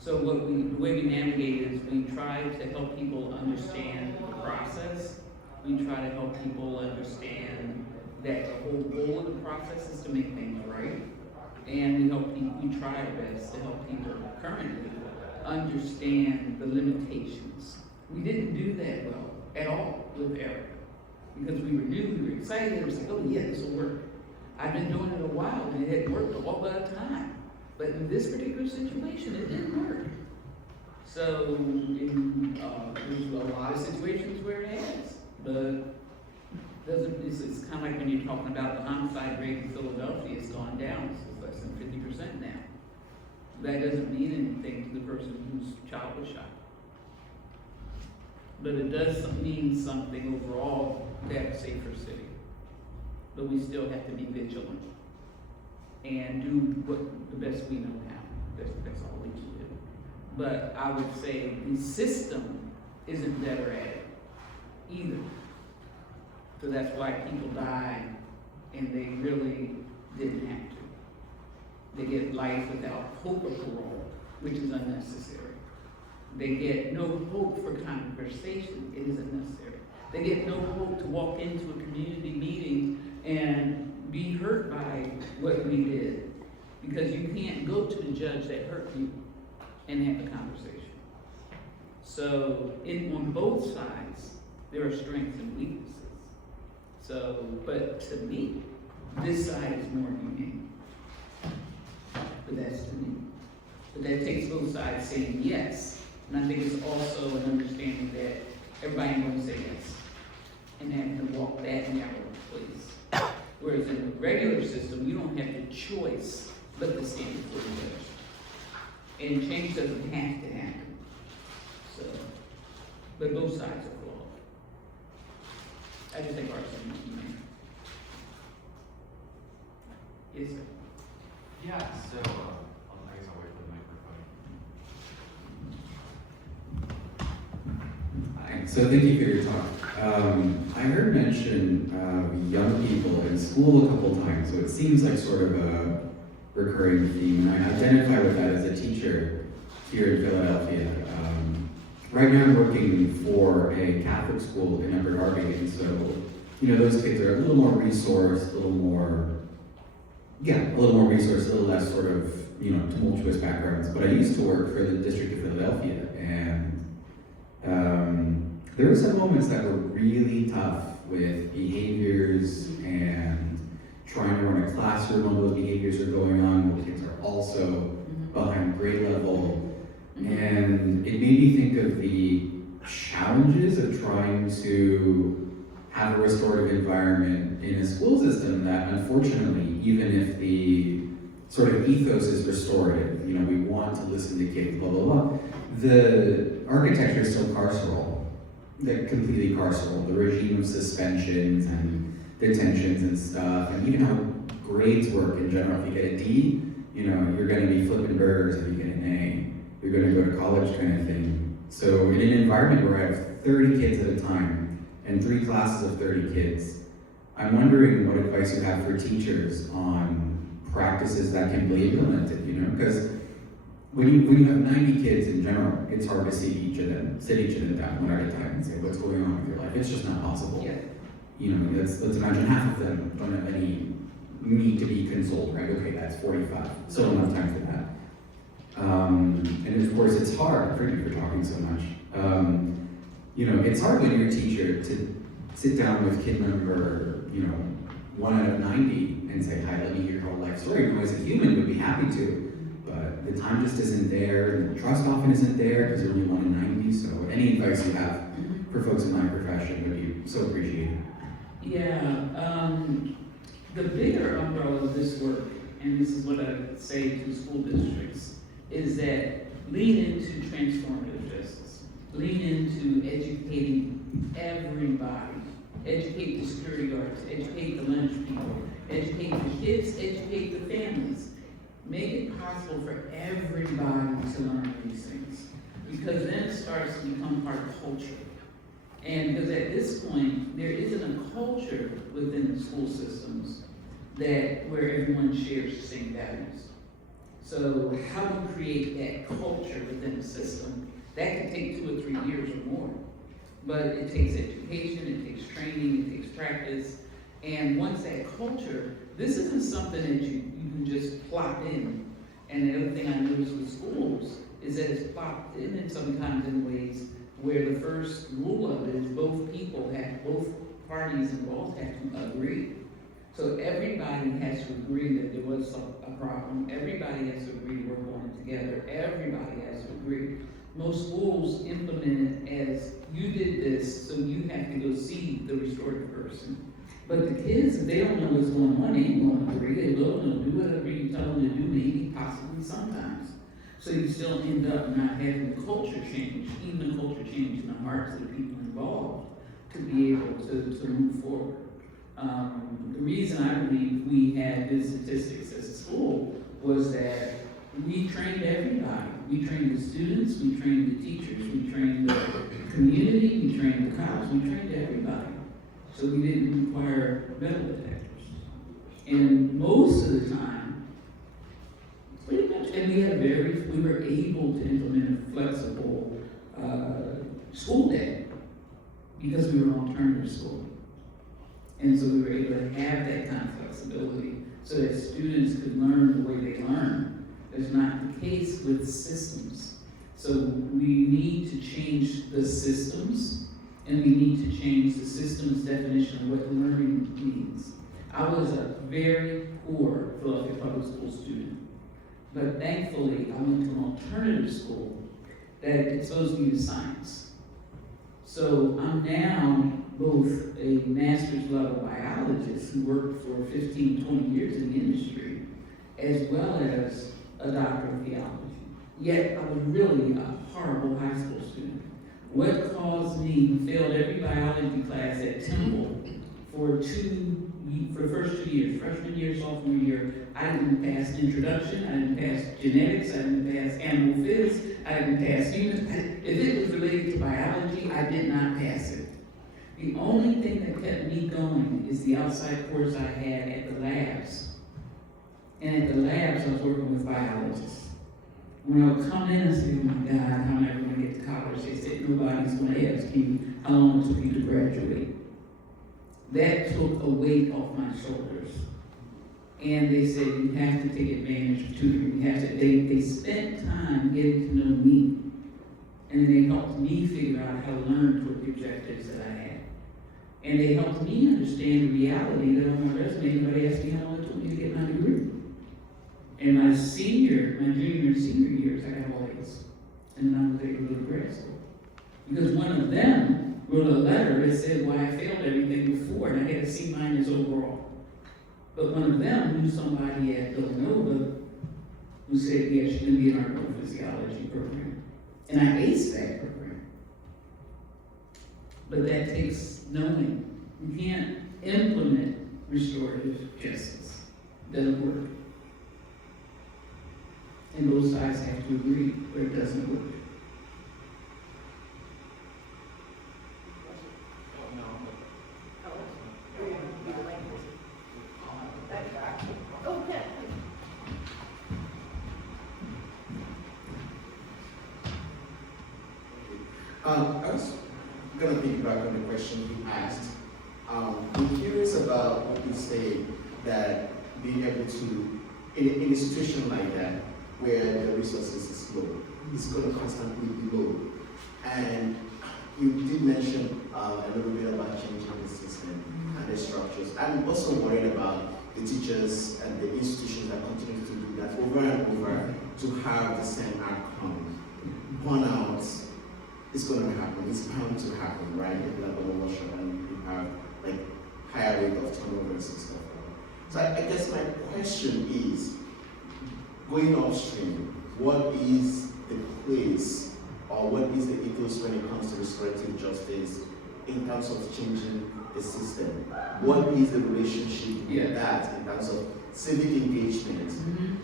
So the way we navigate is we try to help people understand the process. We try to help people understand that the whole goal of the process is to make things right. And we try our best to help people currently understand the limitations. We didn't do that well at all with Erica. because we were new, we were excited, it was like, oh yeah, this will work. I've been doing it a while and it had worked all the time. But in this particular situation, it didn't work. So, there's a lot of situations where it has, but it's kind of like when you're talking about the homicide rate in Philadelphia, it's gone down, it's less than 50% now. That doesn't mean anything to the person whose child was shot. But it does mean something overall to have a safer city. But we still have to be vigilant and do the best we know how. That's all we can do. But I would say the system isn't better at it either. So that's why people die and they really didn't have to. They get life without hope of parole, which is unnecessary. They get no hope for conversation, it is unnecessary. They get no hope to walk into a community meeting and be hurt by what we did. Because you can't go to the judge that hurt you and have a conversation. So, on both sides, there are strengths and weaknesses. So, but to me, this side is more humane. But that's to me. But that takes both sides saying yes. And I think it's also an understanding that everybody ain't going to say yes. And having to walk that narrow place. Whereas in the regular system, you don't have the choice but to stand before the judge. And change doesn't have to happen. So, but both sides are flawed. I just think ours is humane. Yes, sir. Yeah, so, I guess I'll wait for the microphone. Hi, so thank you for your talk. I heard mention of young people in school a couple times, so it seems like sort of a recurring theme, and I identify with that as a teacher here in Philadelphia. Right now I'm working for a Catholic school in Upper Darby, and so, you know, those kids are a little more resourced, a little more resourced, a little less sort of, you know, tumultuous backgrounds. But I used to work for the District of Philadelphia, and there were some moments that were really tough with behaviors and trying to run a classroom when those behaviors are going on, where kids are also behind grade level. And it made me think of the challenges of trying to have a restorative environment in a school system that, unfortunately, even if the sort of ethos is restorative, you know, we want to listen to kids, blah, blah, blah, the architecture is still carceral. They're completely carceral. The regime of suspensions and detentions and stuff, and even how grades work in general. If you get a D, you know, you're going to be flipping burgers. If you get an A, you're going to go to college kind of thing. So in an environment where I have 30 kids at a time and 3 classes of 30 kids, I'm wondering what advice you have for teachers on practices that can be implemented, you know, because when you have 90 kids in general, it's hard to sit each of them down one at a time and say, what's going on with your life? It's just not possible. Yeah. You know, let's imagine half of them don't have any need to be consoled, right? Okay, that's 45. So don't have time for that. And of course, it's hard. Forgive me for talking so much. You know, it's hard when you're a teacher to sit down with kid number, you know, 1 out of 90 and say, hi, let me hear your whole life story. You know, as a human, would be happy to, but the time just isn't there, and the trust often isn't there because you're only 1 in 90. So any advice you have for folks in my profession would be so appreciated. Yeah, the bigger umbrella of this work, and this is what I say to school districts, is that lean into transformative justice. Lean into educating everybody. Educate the security guards, educate the lunch people, educate the kids, educate the families. Make it possible for everybody to learn these things. Because then it starts to become part of culture. And because at this point, there isn't a culture within the school systems that where everyone shares the same values. So how to create that culture within the system, that can take 2 or 3 years or more. But it takes education, it takes training, it takes practice. And once that culture, this isn't something that you can just plop in. And the other thing I notice with schools is that it's plopped in and sometimes in ways where the first rule of it is both parties involved had to agree. So everybody has to agree that there was a problem. Everybody has to agree to work on it together. Everybody has to agree. Most schools implement it as, you did this, so you have to go see the restorative person. But the kids, if they don't know what's going on, they ain't going to agree. They will do whatever you tell them to do, maybe, possibly, sometimes. So you still end up not having the culture change, even the culture change in the hearts of the people involved, to be able to move forward. The reason I believe we had good statistics as a school was that we trained everybody. We trained the students, we trained the teachers, we trained the community, we trained the cops, we trained everybody. So we didn't require metal detectors. And most of the time, pretty much, and we were able to implement a flexible school day because we were an alternative school. And so we were able to have that kind of flexibility so that students could learn the way they learn. That's not the case with systems. So we need to change the systems, and we need to change the system's definition of what learning means. I was a very poor Philadelphia public school student, but thankfully I went to an alternative school that exposed me to science. So I'm now both a master's level biologist who worked for 15, 20 years in the industry, as well as a doctor of theology. Yet I was really a horrible high school student. What caused me to fail every biology class at Temple for the first 2 years, freshman year, sophomore year, I didn't pass introduction, I didn't pass genetics, I didn't pass animal phys, I didn't pass humans. If it was related to biology, I did not pass it. The only thing that kept me going is the outside course I had at the labs. And at the labs, I was working with biologists. When I would come in and say, oh my God, how am I going to get to college? They said, nobody's going to ask you how long it took you to graduate. That took a weight off my shoulders. And they said, you have to take advantage of tutoring. You have to, they spent time getting to know me. And they helped me figure out how to learn toward the objectives that I had. And they helped me understand the reality that on my resume, nobody asked me how long it took me to get my degree. In my junior and senior years, I got all A's. And then I was able to go to grad school. Because one of them wrote a letter that said why I failed everything before, and I had a C- overall. But one of them knew somebody at Villanova who said, yeah, she can be in our neurophysiology program. And I aced that program. But that takes knowing. You can't implement restorative justice. It doesn't work. And both sides have to agree, or it doesn't work. Okay. I was going to piggyback on the question you asked. I'm curious about what you say that being able to, in a situation like that, where the resources is low, it's going to constantly be low. And you did mention a little bit about changing the system and the structures. I'm also worried about the teachers and the institutions that continue to do that over and over to have the same outcome. Burnout is going to happen. It's bound to happen, right? People are going to wash up and you have like higher rate of turnovers and stuff. So I guess my question is, going upstream, what is the place or what is the ethos when it comes to restorative justice in terms of changing the system? What is the relationship with that in terms of civic engagement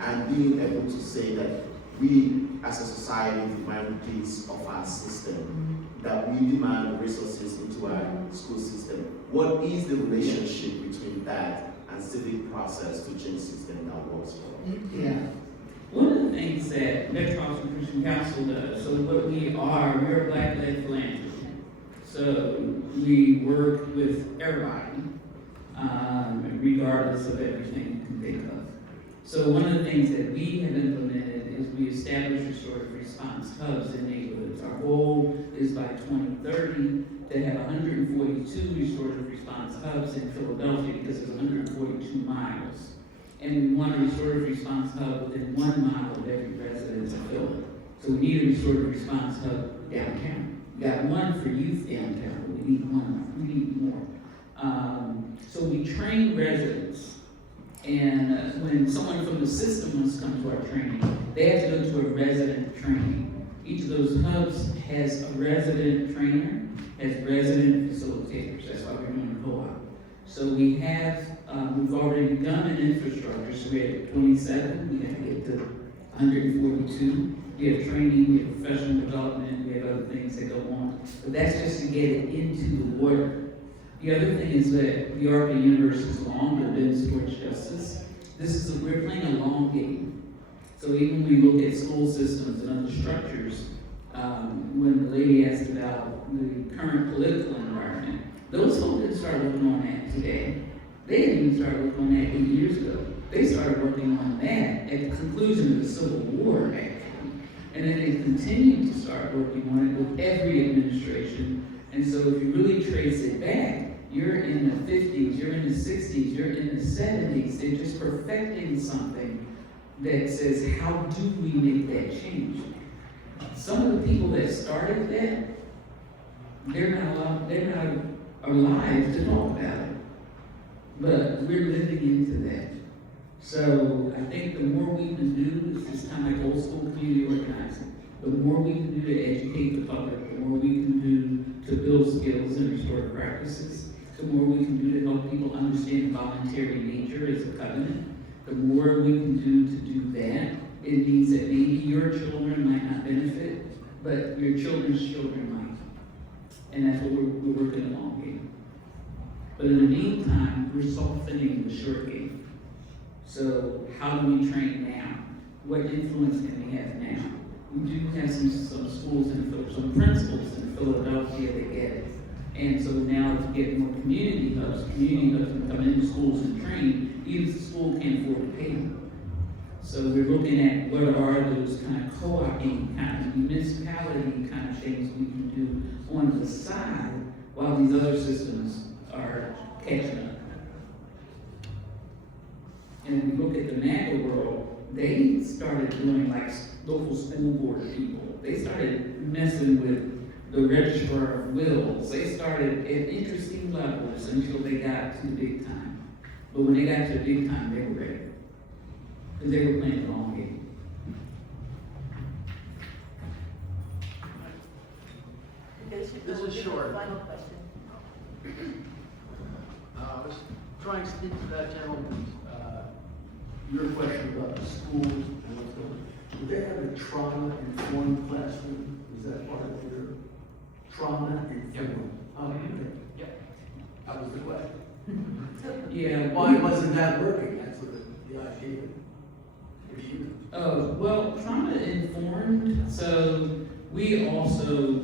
and being able to say that we as a society demand this of our system, that we demand resources into our school system? What is the relationship between that and civic process to change system that works for us? Yeah. One of the things that Metropolitan Christian Council does, so what we're a Black-led philanthropy. So we work with everybody, regardless of everything you can think of. So one of the things that we have implemented is we establish restorative response hubs in neighborhoods. Our goal is by 2030 to have 142 restorative response hubs in Philadelphia because it's 142 miles. And we want a restorative response hub within 1 mile of every residence of Philly. So we need a restorative response hub downtown. We got one for youth downtown, but we need one, we need more. So we train residents, and when someone from the system wants to come to our training, they have to go to a resident training. Each of those hubs has a resident trainer, has resident facilitators. That's why we're doing a co-op. So we have, we've already begun an infrastructure, so we're at 27, we gotta get to 142. We have training, we have professional development, we have other things that go on. But that's just to get it into the water. The other thing is that the arc of the universe is long, but bends towards justice. We're playing a long game. So even when we look at school systems and other structures, when the lady asked about the current political environment, those folks didn't start looking on that today. They didn't even start looking on that 8 years ago. They started working on that at the conclusion of the Civil War, actually. And then they continued to start working on it with every administration. And so if you really trace it back, you're in the 50s, you're in the 60s, you're in the 70s. They're just perfecting something that says, how do we make that change? Some of the people that started that, they're not alive to talk about it. But we're living into that. So I think the more we can do, this is kind of like old school community organizing. The more we can do to educate the public, the more we can do to build skills and restore practices, the more we can do to help people understand voluntary nature as a covenant, the more we can do to do that. It means that maybe your children might not benefit, but your children's children might. And that's what we're working along here. But in the meantime, we're softening the short game. So how do we train now? What influence can we have now? We do have some schools some principals in Philadelphia that get it. And so now to get more community hubs can come into schools and train, even if the school can't afford to pay them. So we're looking at what are those kind of co-oping, kind of municipality kind of things we can do on the side while these other systems are catching up. And if we look at the MAGA world, they started doing like local school board people. They started messing with the registrar of wills. They started at interesting levels until they got to the big time. But when they got to the big time, they were ready. Because they were playing the long game. This is short. Final question. I was trying to speak to that gentleman, your question about the schools and what's going on. Would they have a trauma-informed classroom? Is that part of your trauma-informed? Yep. Okay. Yep. That was the question. Yeah. Why wasn't that working? That's what the idea. Well, trauma-informed, so we also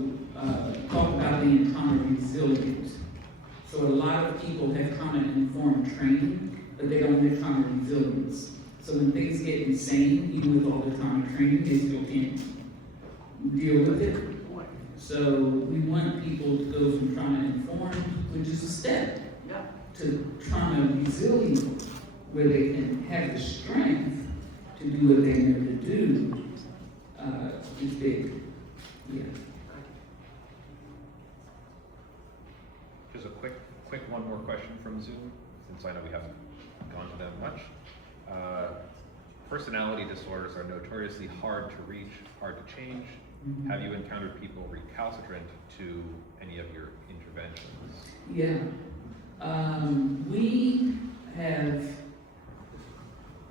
talk about being trauma-resilient. So a lot of people have trauma-informed training, but they don't have trauma resilience. So when things get insane, even with all the trauma training, they still can't deal with it. So we want people to go from trauma-informed, which is a step, to trauma-resilient, where they can have the strength to do what they need to do, is big. Yeah. Just a quick one more question from Zoom, since I know we haven't gone to them much. Personality disorders are notoriously hard to reach, hard to change. Mm-hmm. Have you encountered people recalcitrant to any of your interventions? Yeah.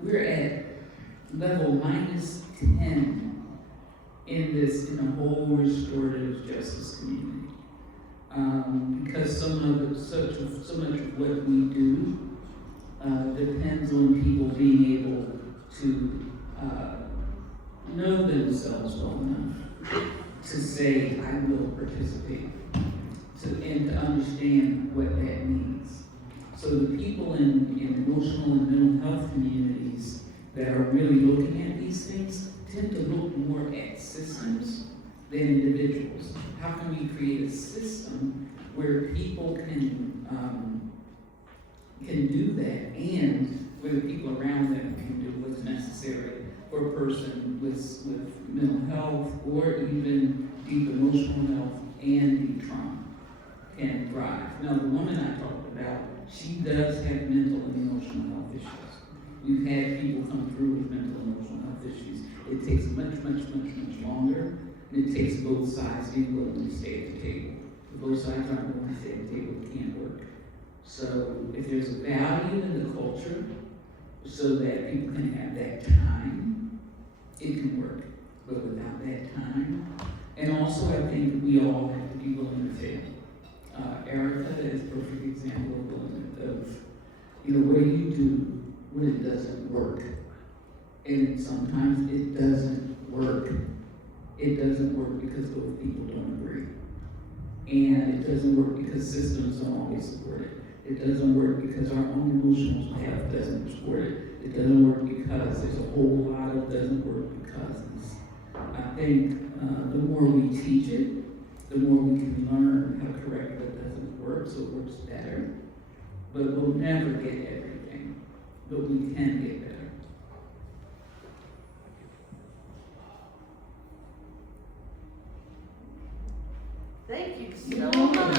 We're at level -10 in the whole restorative justice community. Because so much of what we do depends on people being able to know themselves well enough to say, I will participate, and to understand what that means. So the people in emotional and mental health communities, that are really looking at these things tend to look more at systems than individuals. How can we create a system where people can do that, and where the people around them can do what's necessary for a person with mental health or even deep emotional health and deep trauma can thrive. Now, the woman I talked about, she does have mental and emotional health issues. We've had people come through with mental and emotional health issues. It takes much longer, and it takes both sides being willing to stay at the table. If both sides aren't willing to stay at the table, it can't work. So if there's a value in the culture so that people can have that time, it can work. But without that time, and also I think we all have to be willing to fail. Erica is a perfect example of what do you do when it doesn't work? And sometimes it doesn't work. It doesn't work because both people don't agree. And it doesn't work because systems don't always support it. It doesn't work because our own emotional health doesn't support it. It doesn't work because there's a whole lot of doesn't work because. I think the more we teach it, the more we can learn how to correct what doesn't work so it works better. But we'll never get everything, but we can get better. Thank you so much.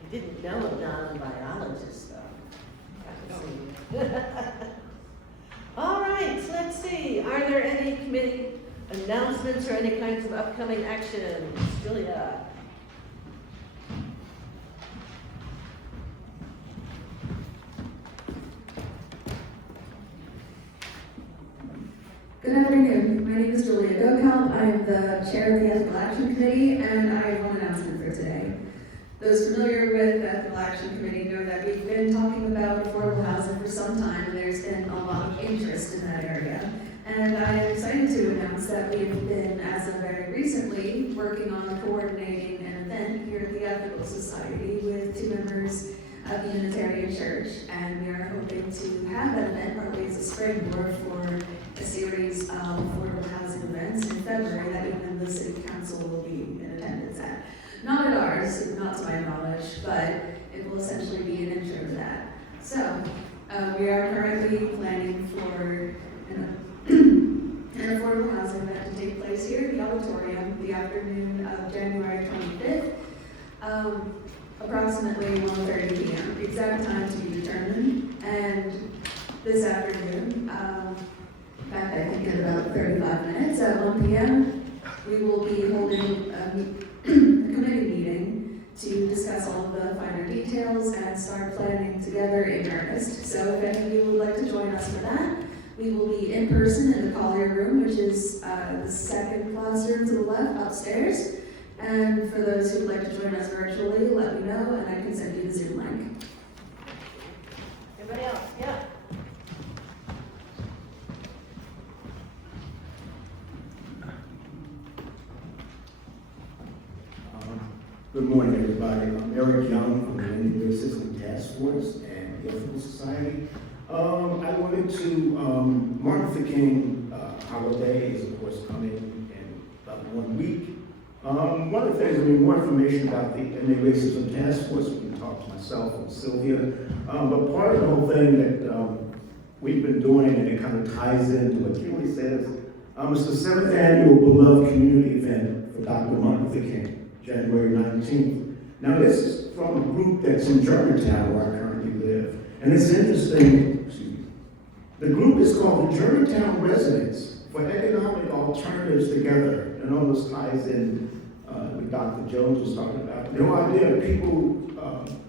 I didn't know a non-biologist though. All right, so let's see. Are there any committee announcements or any kinds of upcoming actions? Julia? Good afternoon. My name is Julia Gokamp. I am the chair of the Ethical Action Committee, and I have one announcement for today. Those familiar with the Ethical Action Committee know that we've been talking about affordable housing for some time, and there's been a lot of interest in that area. And I am excited to announce that we have been, as of very recently, working on coordinating an event here at the Ethical Society with 2 members of the Unitarian Church, and we are hoping to have that event partly as a springboard for a series of affordable housing events in February that even the City Council will be in attendance at. Not at ours, not to my knowledge, but it will essentially be an intro to that. So, we are currently planning for an affordable housing event to take place here at the auditorium the afternoon of January 25th, approximately 1:30 p.m. The exact time to be determined. And this afternoon, in fact, I think in about 35 minutes at 1 p.m., we will be holding a committee meeting to discuss all of the finer details and start planning together in earnest. So if any of you would like to join us for that, we will be in person in the Collier Room, which is the second classroom to the left upstairs. And for those who would like to join us virtually, let me know and I can send you the Zoom link. Anybody else? Yeah. Good morning, everybody. I'm Eric Young from the Indian System Task Force and the Ethical Society. I wanted to, Martin Luther King holiday is of course coming in about 1 week. One of the things, more information about the Anti-Racism Task Force, we can talk to myself and Sylvia. But part of the whole thing that we've been doing, and it kind of ties into what Keely says, it's the 7th annual Beloved Community event for Dr. Martin Luther King, January 19th. Now this is from a group that's in Germantown, where I currently live. And it's interesting, the group is called the Germantown Residents for Economic Alternatives Together, and almost ties in with Donna Jones was talking about. The whole idea of people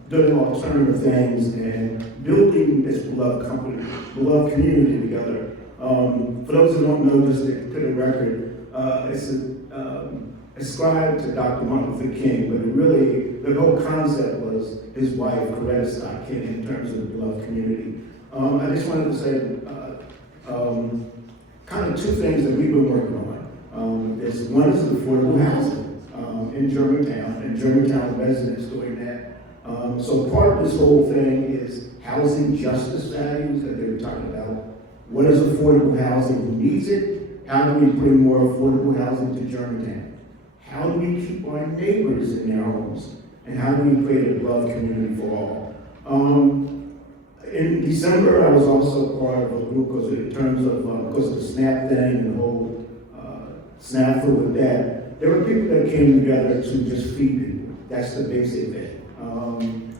doing alternative things and building this beloved community together. For those who don't know, just to put a record, it's ascribed to Dr. Martin Luther King, but it really, the whole concept was his wife, Coretta Scott King, in terms of the beloved community. I just wanted to say kind of 2 things that we've been working on. One is affordable housing. in Germantown, and Germantown residents doing that. So part of this whole thing is housing justice values that they were talking about. What is affordable housing? Who needs it? How do we bring more affordable housing to Germantown? How do we keep our neighbors in their homes? And how do we create a love community for all? In December, I was also part of a group because of the SNAP thing and the whole snafu with that. There were people that came together to just feed people. That's the basic thing.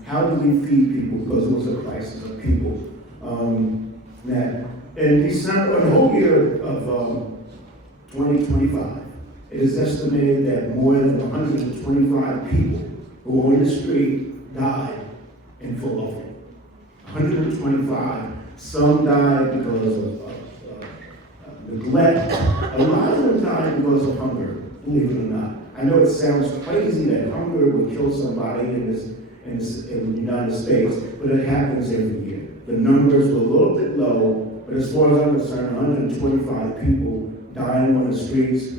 How do we feed people? Because it was a crisis of people. In December, the whole year of 2025, it is estimated that more than 125 people who were in the street died in Philadelphia. 125. Some died because of neglect. A lot of them died because of hunger, believe it or not. I know it sounds crazy that hunger would kill somebody in the United States, but it happens every year. The numbers were a little bit low, but as far as I'm concerned, 125 people dying on the streets,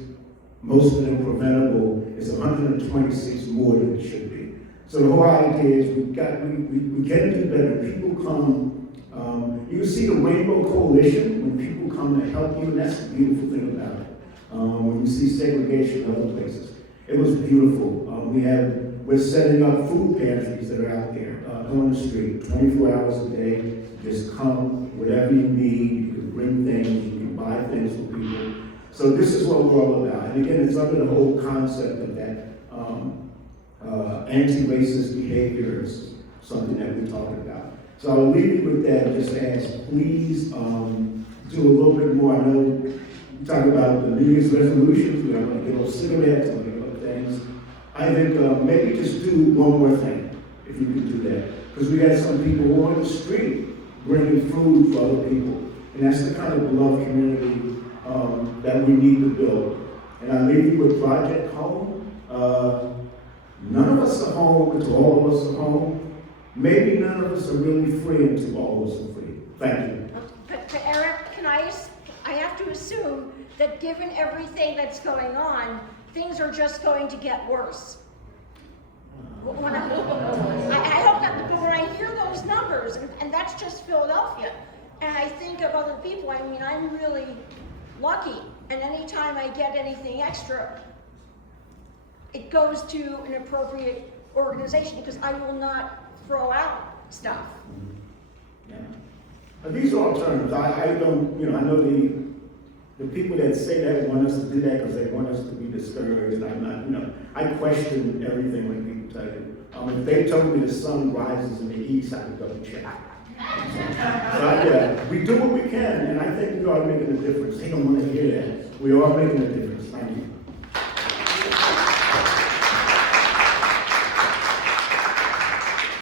most of them preventable, is 126 more than it should be. So the whole idea is we can do better. People come, you see the Rainbow Coalition, when people come to help you, and that's the beautiful thing about it. When you see segregation in other places, it was beautiful. We're setting up food pantries that are out there on the street, 24 hours a day. Just come, whatever you need, you can bring things, you can buy things for people. So this is what we're all about. And again, it's under the whole concept of that anti-racist behavior is something that we're talking about. So I'll leave you with that. Just ask, please do a little bit more. I know we talk about the New Year's resolutions. We're going to get on cigarettes, we're going to get on things. I think maybe just do one more thing, if you could do that. Because we got some people who are on the street bringing food for other people. And that's the kind of beloved community that we need to build. And I leave you with Project Home. None of us are home until all of us are home. Maybe none of us are really free until all of us are free. Thank you. But Eric, I have to assume that given everything that's going on, things are just going to get worse. I hope that, but when I hear those numbers, and that's just Philadelphia, and I think of other people, I mean, I'm really lucky, and anytime I get anything extra, it goes to an appropriate organization, because I will not throw out stuff. Yeah. But these are all terms. I don't, I know the people that say that want us to do that because they want us to be discouraged. I'm not, I question everything when people tell you. If they told me the sun rises in the east, I would go check. But we do what we can, and I think we are making a difference. They don't want to hear that. We are making a difference. Thank you.